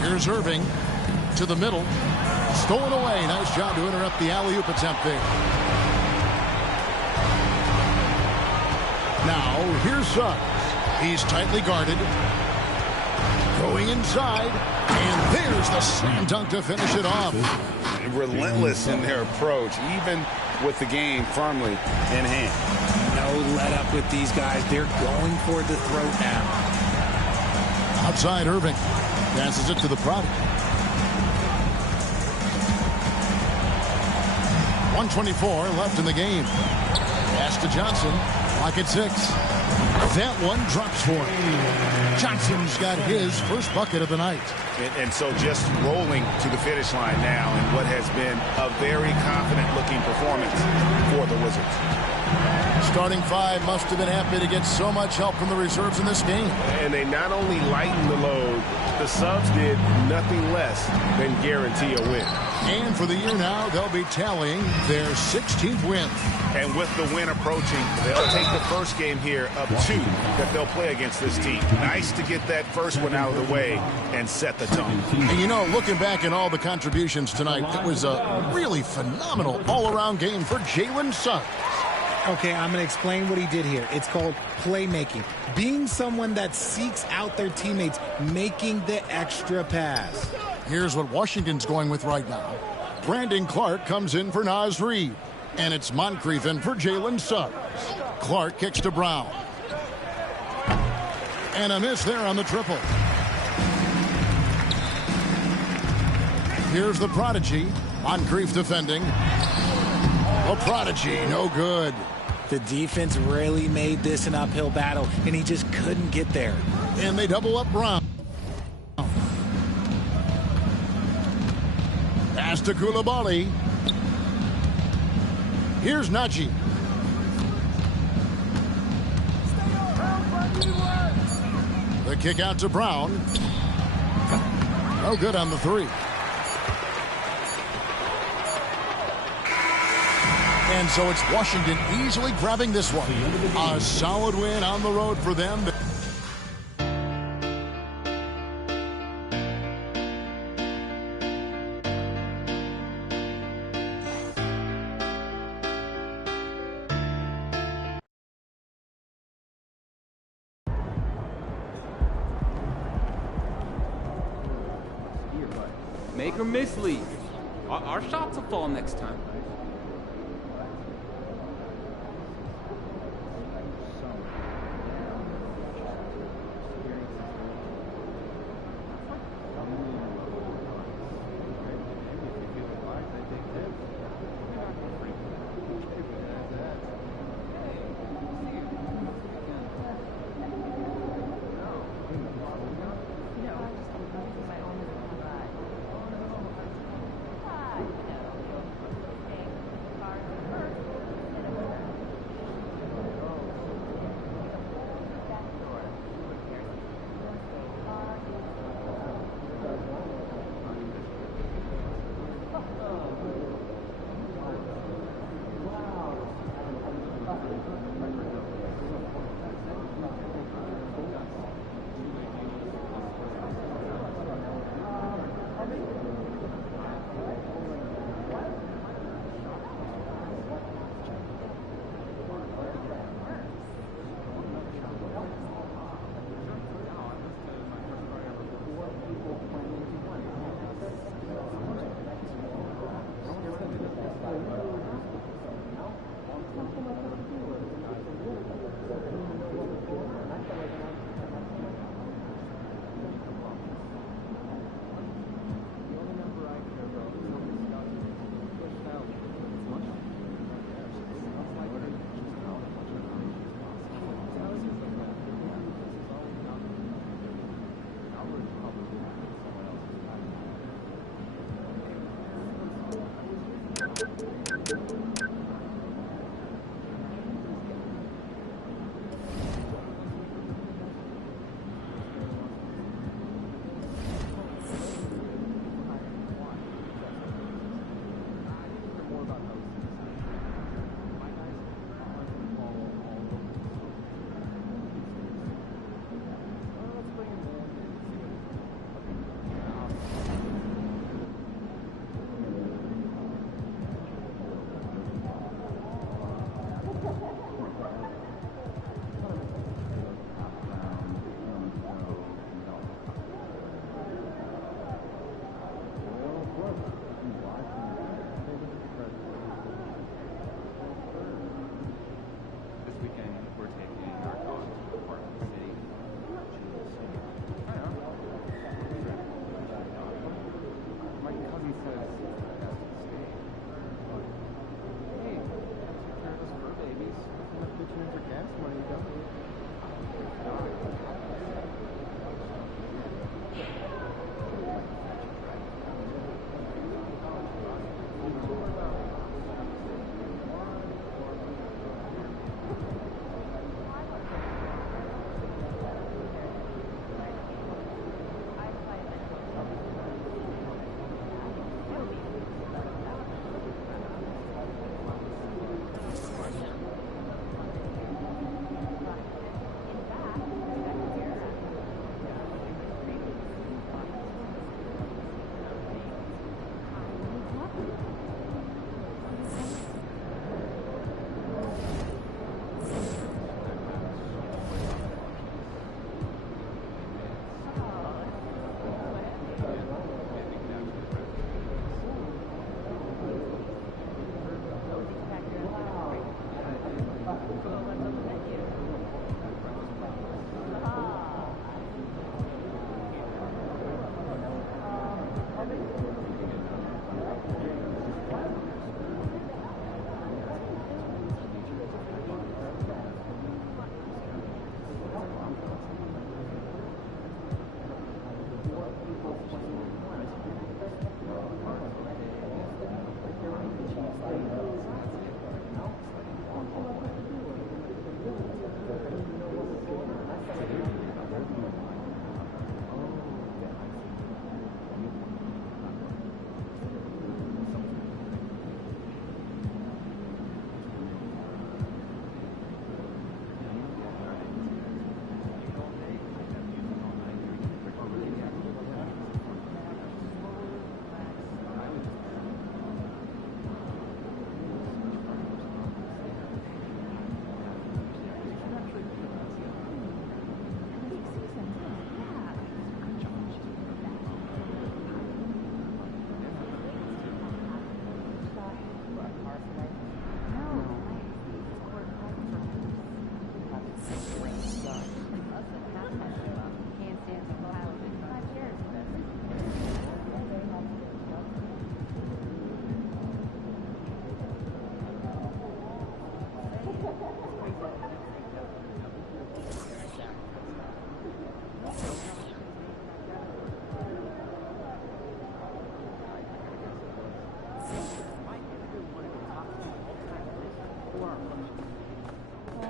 Here's Irving to the middle. Stolen away. Nice job to interrupt the alley-oop attempt there. Now, here's Suggs. He's tightly guarded. Going inside. And there's the slam dunk to finish it off. Relentless in their approach, even with the game firmly in hand. No let up with these guys. They're going for the throat now. Outside Irving. Passes it to the Prodigy. 1:24 left in the game. Pass to Johnson. Clock at 6. That one drops for him. Johnson's got his first bucket of the night. And so just rolling to the finish line now in what has been a very confident-looking performance for the Wizards. Starting five must have been happy to get so much help from the reserves in this game. And they not only lightened the load, the subs did nothing less than guarantee a win. And for the year now, they'll be tallying their 16th win. And with the win approaching, they'll take the first game here of 2 that they'll play against this team. Nice to get that first one out of the way and set the tone. And you know, looking back at all the contributions tonight, it was a really phenomenal all-around game for Jalen Suggs. Okay, I'm going to explain what he did here. It's called playmaking. Being someone that seeks out their teammates, making the extra pass. Here's what Washington's going with right now. Brandon Clark comes in for Naz Reid. And it's Moncrief in for Jalen Suggs. Clark kicks to Brown. And a miss there on the triple. Here's the Prodigy. Moncrief defending. A Prodigy, no good. The defense really made this an uphill battle, and he just couldn't get there. And they double up Brown. Pass to Koulibaly. Here's Najee. The kick out to Brown. No good on the 3. And so it's Washington easily grabbing this one. A solid win on the road for them. Make or mislead. Our shots will fall next time.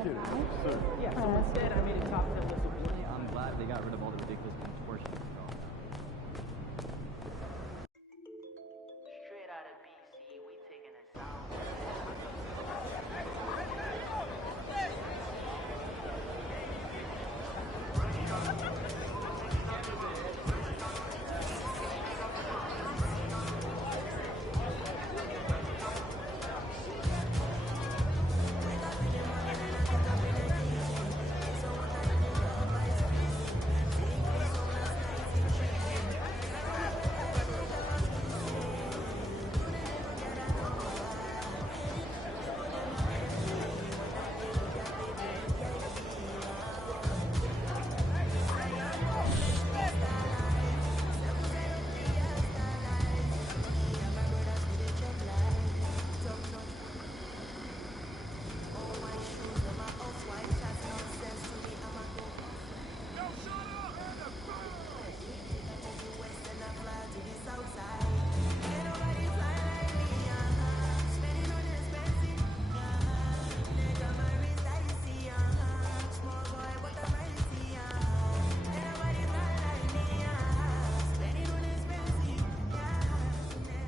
shooter. Yeah, so instead I made a top 10 list of really. I'm glad they got rid of all the ridiculous contortions. Straight out of BC, we taking it south.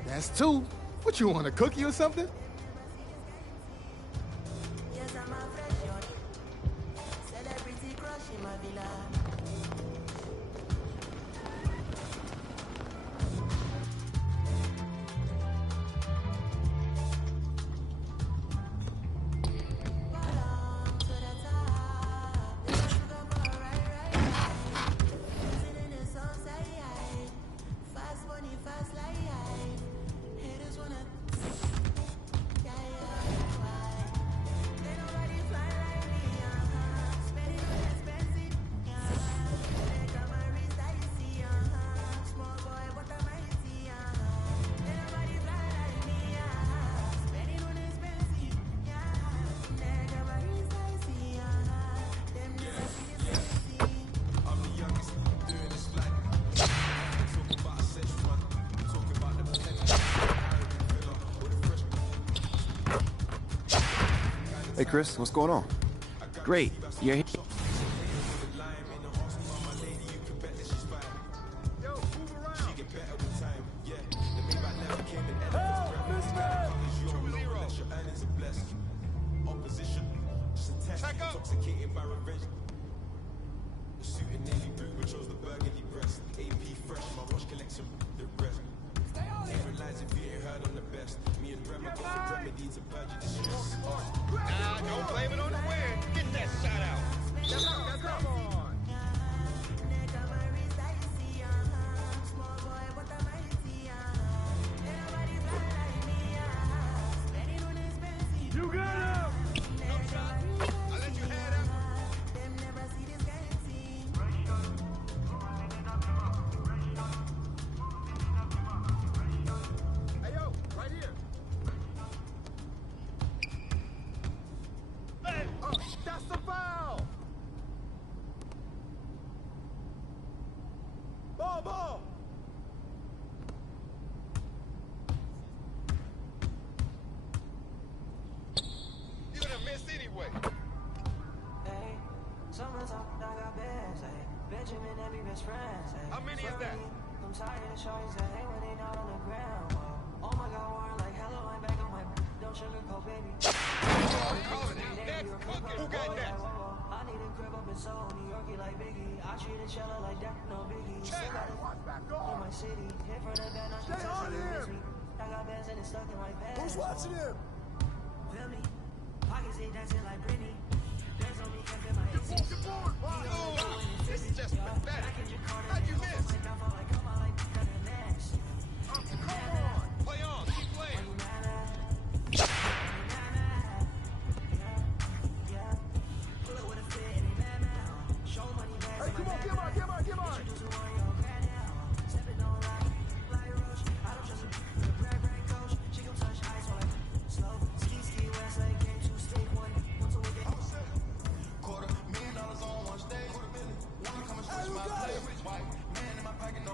That's two. What, you want, a cookie or something? Hey, Chris, what's going on? Great. You're here. Don't blame it on the wind. Get that shot out. Come on. You got him. No shot. I let you head up. Hey, yo, right here. Oh, that's the foul! Ball! You're gonna miss anyway. Hey, summertime, I got bands, hey. Benjamin and me best friends, hey. How many is that? I'm tired of shorties that hate when they not on the ground. Whoa. Oh my God, Warren, like hello, I'm back on my don't sugarcoat, baby. I'm calling it. Next cooking. Who got next? I need a crib up in Soho, New Yorkie like Biggie. I treat each other like that, no biggie. Check. In my city, hit for the band, I Stay on him. I got bands and it's stuck in my pants. Who's watching him? Feel me? Pockets ain't dancing like Britney. Bands on me, kept in my 18. Ooh, this is just pathetic. How'd you miss? Come on. Play on. Keep playing. Hey, come on, get on. $250,000 on one stage. $1 come and switch my place. White man in my pocket, no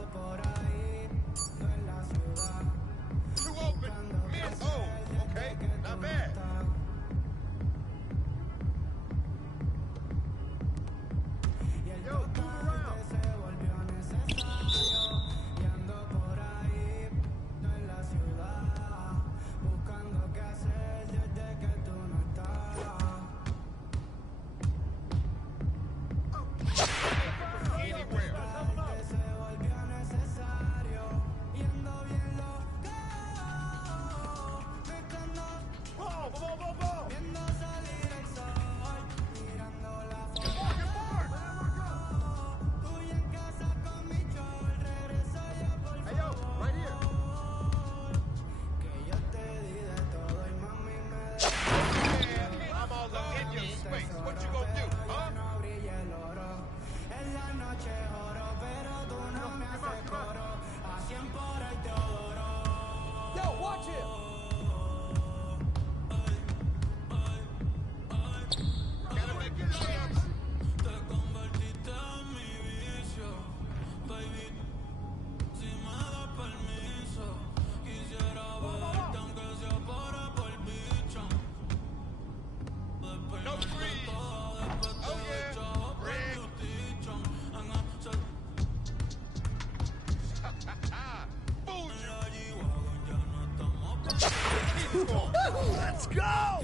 out. Two open. Miss. Oh, okay. Not bad. Yo, move around. Let's go!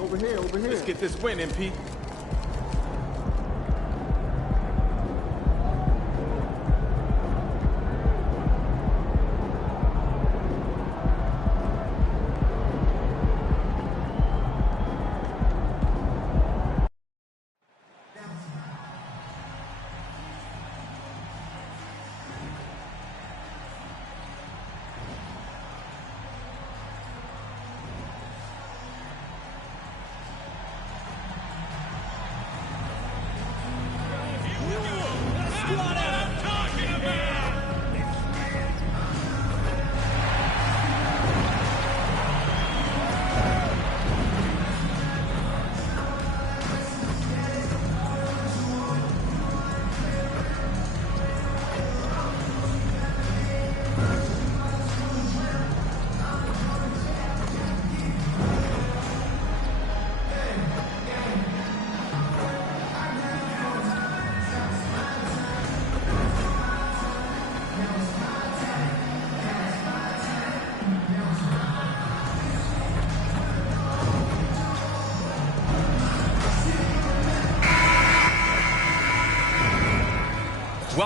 Over here, over here. Let's get this win, MP.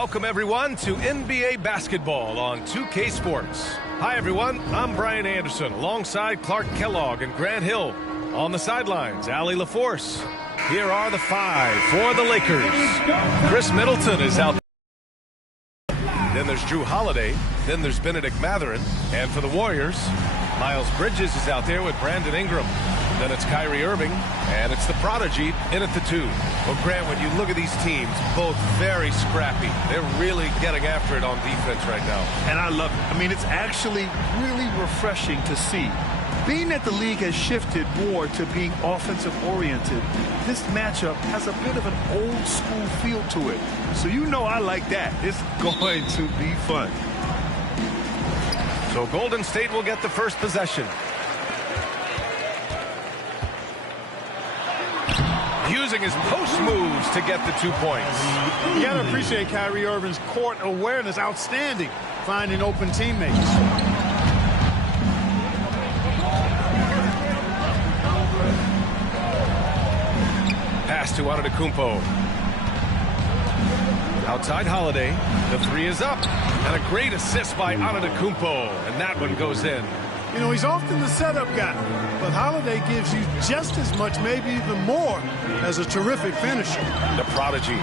Welcome, everyone, to NBA basketball on 2K Sports. Hi, everyone. I'm Brian Anderson, alongside Clark Kellogg and Grant Hill. On the sidelines, Allie LaForce. Here are the 5 for the Lakers. Chris Middleton is out. Then there's Drew Holiday. Then there's Benedict Mathurin. And for the Warriors, Miles Bridges is out there with Brandon Ingram. Then it's Kyrie Irving, and it's the Prodigy in at the 2. Well, Grant, when you look at these teams, both very scrappy. They're really getting after it on defense right now. And I love it. I mean, it's actually really refreshing to see. Being that the league has shifted more to being offensive-oriented, this matchup has a bit of an old-school feel to it. So you know I like that. It's going to be fun. So Golden State will get the first possession. Using his post moves to get the 2 points. You got to appreciate Kyrie Irving's court awareness. Outstanding. Finding open teammates. Pass to Antetokounmpo. Outside Holiday. The 3 is up. And a great assist by Antetokounmpo. And that one goes in. You know, he's often the setup guy, but Holiday gives you just as much, maybe even more, as a terrific finisher. The Prodigy.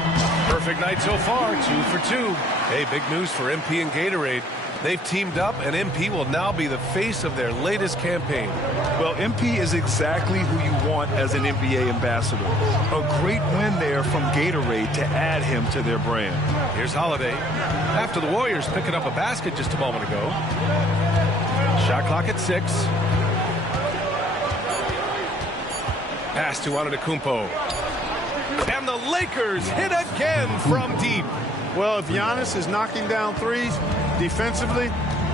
Perfect night so far, 2 for 2. Hey, big news for MP and Gatorade. They've teamed up, and MP will now be the face of their latest campaign. Well, MP is exactly who you want as an NBA ambassador. A great win there from Gatorade to add him to their brand. Here's Holiday. After the Warriors picking up a basket just a moment ago. Shot clock at 6. Pass to Antetokounmpo. And the Lakers hit again from deep. Well, if Giannis is knocking down threes, defensively,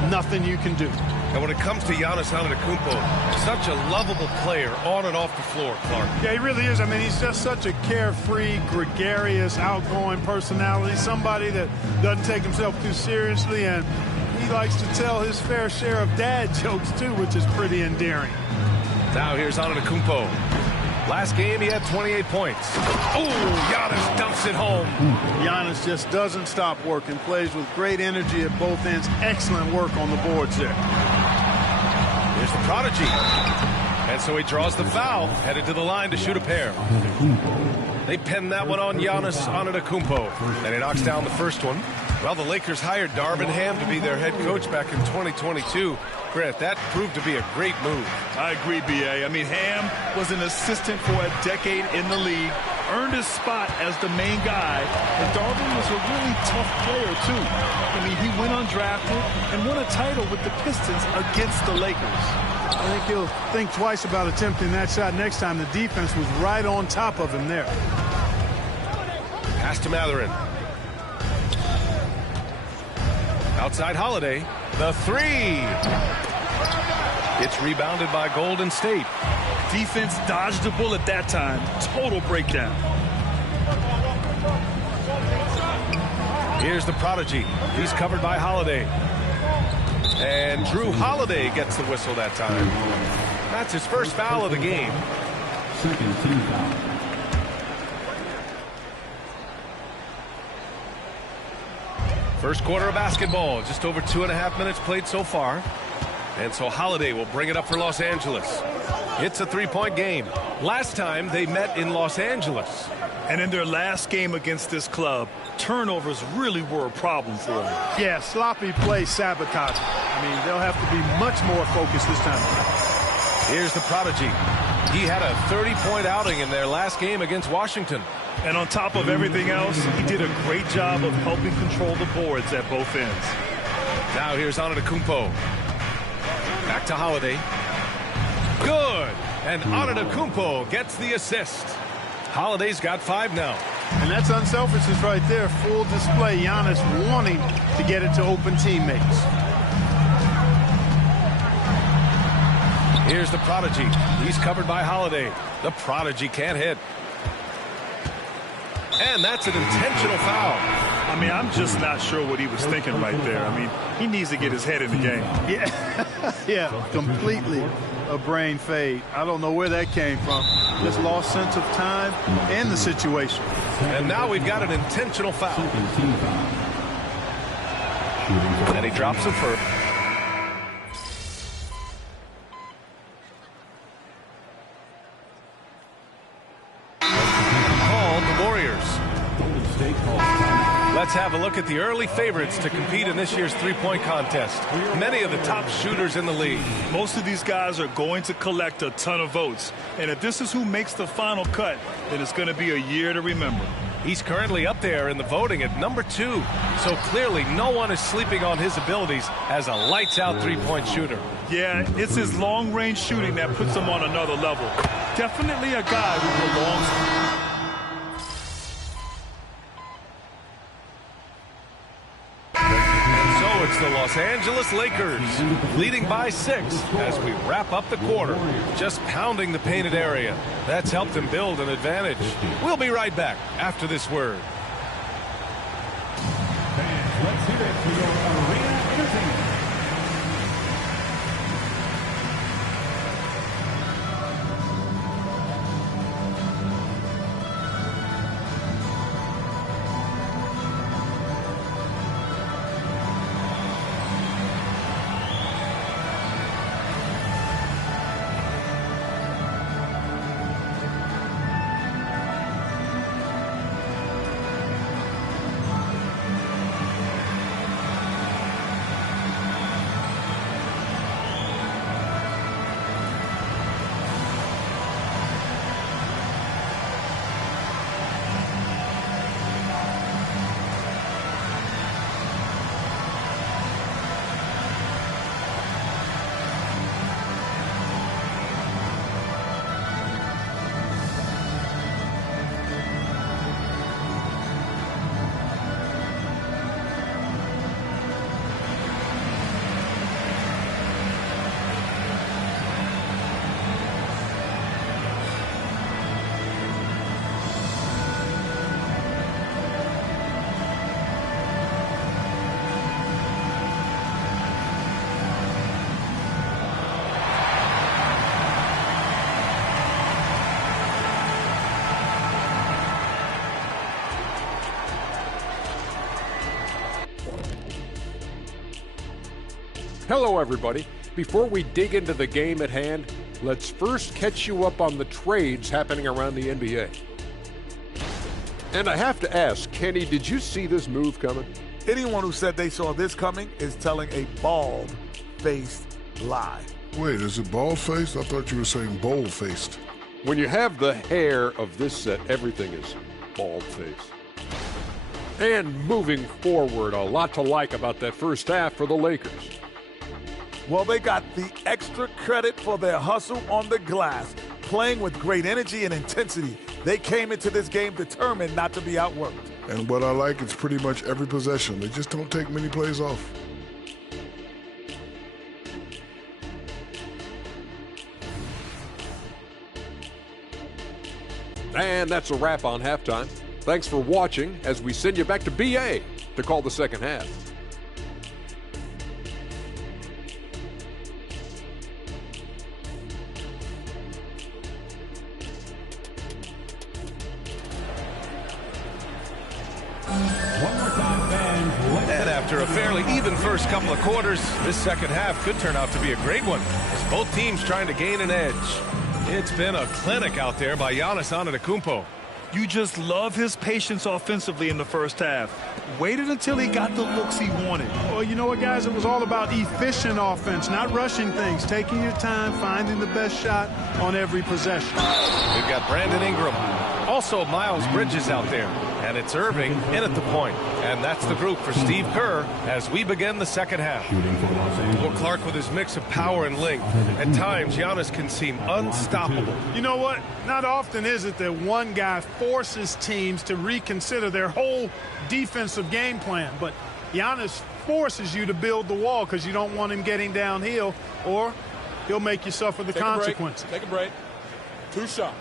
nothing you can do. And when it comes to Giannis Antetokounmpo, such a lovable player on and off the floor, Clark. Yeah, he really is. I mean, he's just such a carefree, gregarious, outgoing personality. Somebody that doesn't take himself too seriously, and he likes to tell his fair share of dad jokes, too, which is pretty endearing. Now here's Antetokounmpo. Last game, he had 28 points. Oh, Giannis dunks it home. Giannis just doesn't stop working, plays with great energy at both ends. Excellent work on the boards there. Here's the Prodigy. And so he draws the foul, headed to the line to shoot a pair. They pin that one on Giannis Antetokounmpo. And he knocks down the first one. Well, the Lakers hired Darvin Ham to be their head coach back in 2022. Grant, that proved to be a great move. I agree, B.A. I mean, Ham was an assistant for a decade in the league, earned his spot as the main guy, and Darvin was a really tough player, too. I mean, he went undrafted and won a title with the Pistons against the Lakers. I think he'll think twice about attempting that shot next time. The defense was right on top of him there. Pass to Mathurin. Outside Holiday, the 3. It's rebounded by Golden State. Defense dodged the bullet that time. Total breakdown. Here's the Prodigy. He's covered by Holiday. And Drew Holiday gets the whistle that time. That's his first foul of the game. Second team foul. First quarter of basketball, just over 2.5 minutes played so far. And so Holiday will bring it up for Los Angeles. It's a 3-point game. Last time they met in Los Angeles. And in their last game against this club, turnovers really were a problem for them. Yeah, sloppy play sabotage. I mean, they'll have to be much more focused this time. Here's the Prodigy. He had a 30-point outing in their last game against Washington. And on top of everything else, he did a great job of helping control the boards at both ends. Now here's Antetokounmpo. Back to Holiday. Good. And Antetokounmpo gets the assist. Holiday's got 5 now. And that's unselfishness right there. Full display. Giannis wanting to get it to open teammates. Here's the Prodigy. He's covered by Holiday. The Prodigy can't hit. And that's an intentional foul. I mean, I'm just not sure what he was thinking right there. I mean, he needs to get his head in the game. Yeah, completely a brain fade. I don't know where that came from. Just lost sense of time and the situation. And now we've got an intentional foul. And he drops it for... Called the Warriors. Let's have a look at the early favorites to compete in this year's three-point contest. Many of the top shooters in the league. Most of these guys are going to collect a ton of votes. And if this is who makes the final cut, then it's going to be a year to remember. He's currently up there in the voting at number 2. So clearly no one is sleeping on his abilities as a lights-out three-point shooter. Yeah, it's his long-range shooting that puts him on another level. Definitely a guy who belongs. It's the Los Angeles Lakers leading by 6 as we wrap up the quarter, just pounding the painted area. That's helped them build an advantage. We'll be right back after this word. Fans, let's hear it for your arena entertainment. Hello, everybody. Before we dig into the game at hand, let's first catch you up on the trades happening around the NBA. And I have to ask, Kenny, did you see this move coming? Anyone who said they saw this coming is telling a bald-faced lie. Wait, is it bald-faced? I thought you were saying bold-faced. When you have the hair of this set, everything is bald-faced. And moving forward, a lot to like about that first half for the Lakers. Well, they got the extra credit for their hustle on the glass, playing with great energy and intensity. They came into this game determined not to be outworked. And what I like is pretty much every possession. They just don't take many plays off. And that's a wrap on halftime. Thanks for watching as we send you back to BA to call the second half. And after a fairly even first couple of quarters, this second half could turn out to be a great one as both teams trying to gain an edge. It's been a clinic out there by Giannis Antetokounmpo. You just love his patience offensively in the first half. Waited until he got the looks he wanted. Well, you know what, guys? It was all about efficient offense, not rushing things, taking your time, finding the best shot on every possession. We've got Brandon Ingram. Also, Miles Bridges out there. And it's Irving in at the point. And that's the group for Steve Kerr as we begin the second half. Well, Clark with his mix of power and length. At times, Giannis can seem unstoppable. You know what? Not often is it that one guy forces teams to reconsider their whole defensive game plan. But Giannis forces you to build the wall because you don't want him getting downhill, or he'll make you suffer the consequences. Take a break. 2 shots.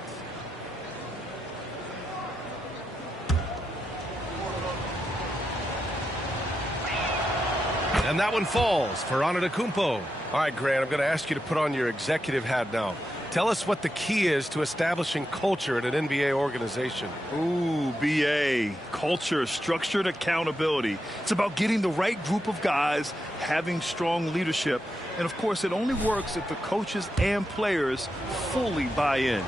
And that one falls for Antetokounmpo. All right, Grant, I'm going to ask you to put on your executive hat now. Tell us what the key is to establishing culture at an NBA organization. Ooh, BA. Culture, structured accountability. It's about getting the right group of guys, having strong leadership. And, of course, it only works if the coaches and players fully buy in.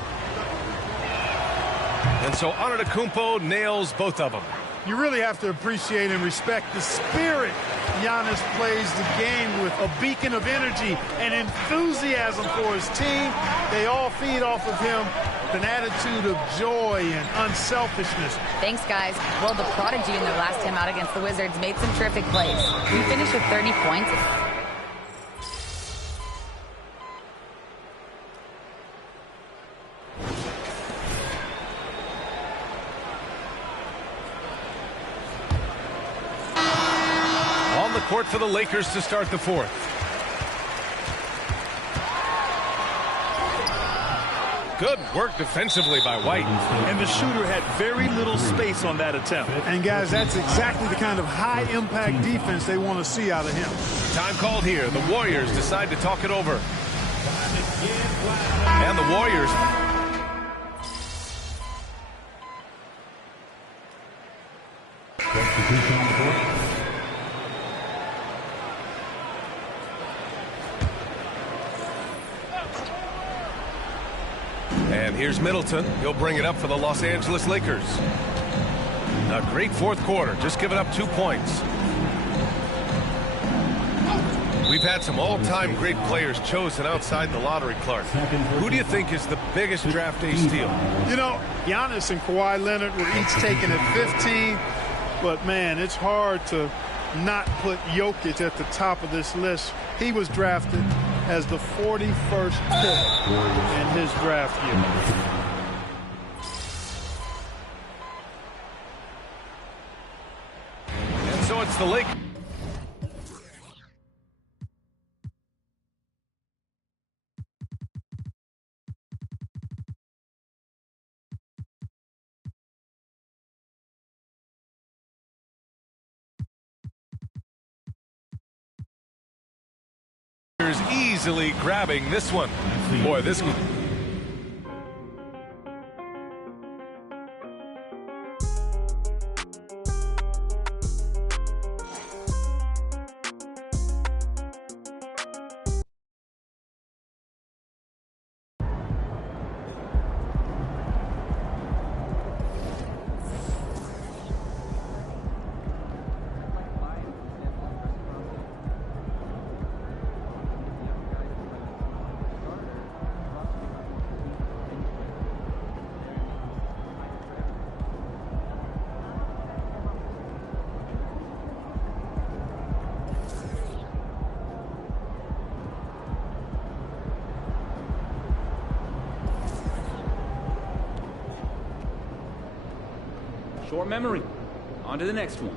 And so Antetokounmpo nails both of them. You really have to appreciate and respect the spirit Giannis plays the game with, a beacon of energy and enthusiasm for his team. They all feed off of him, an attitude of joy and unselfishness. Thanks, guys. Well, the Prodigy in their last time out against the Wizards made some terrific plays. We finished with 30 points. Court for the Lakers to start the fourth. Good work defensively by White. And the shooter had very little space on that attempt. And, guys, that's exactly the kind of high-impact defense they want to see out of him. Time called here. The Warriors decide to talk it over. And the Warriors... And here's Middleton. He'll bring it up for the Los Angeles Lakers. A great fourth quarter, just giving up 2 points. We've had some all-time great players chosen outside the lottery, Clark. Who do you think is the biggest draft day steal? You know, Giannis and Kawhi Leonard were each taken at 15, but, man, it's hard to not put Jokic at the top of this list. He was drafted as the 41st pick in his draft year. And so it's the Lakers. Easily grabbing this one. Boy, this one. Short memory. On to the next one.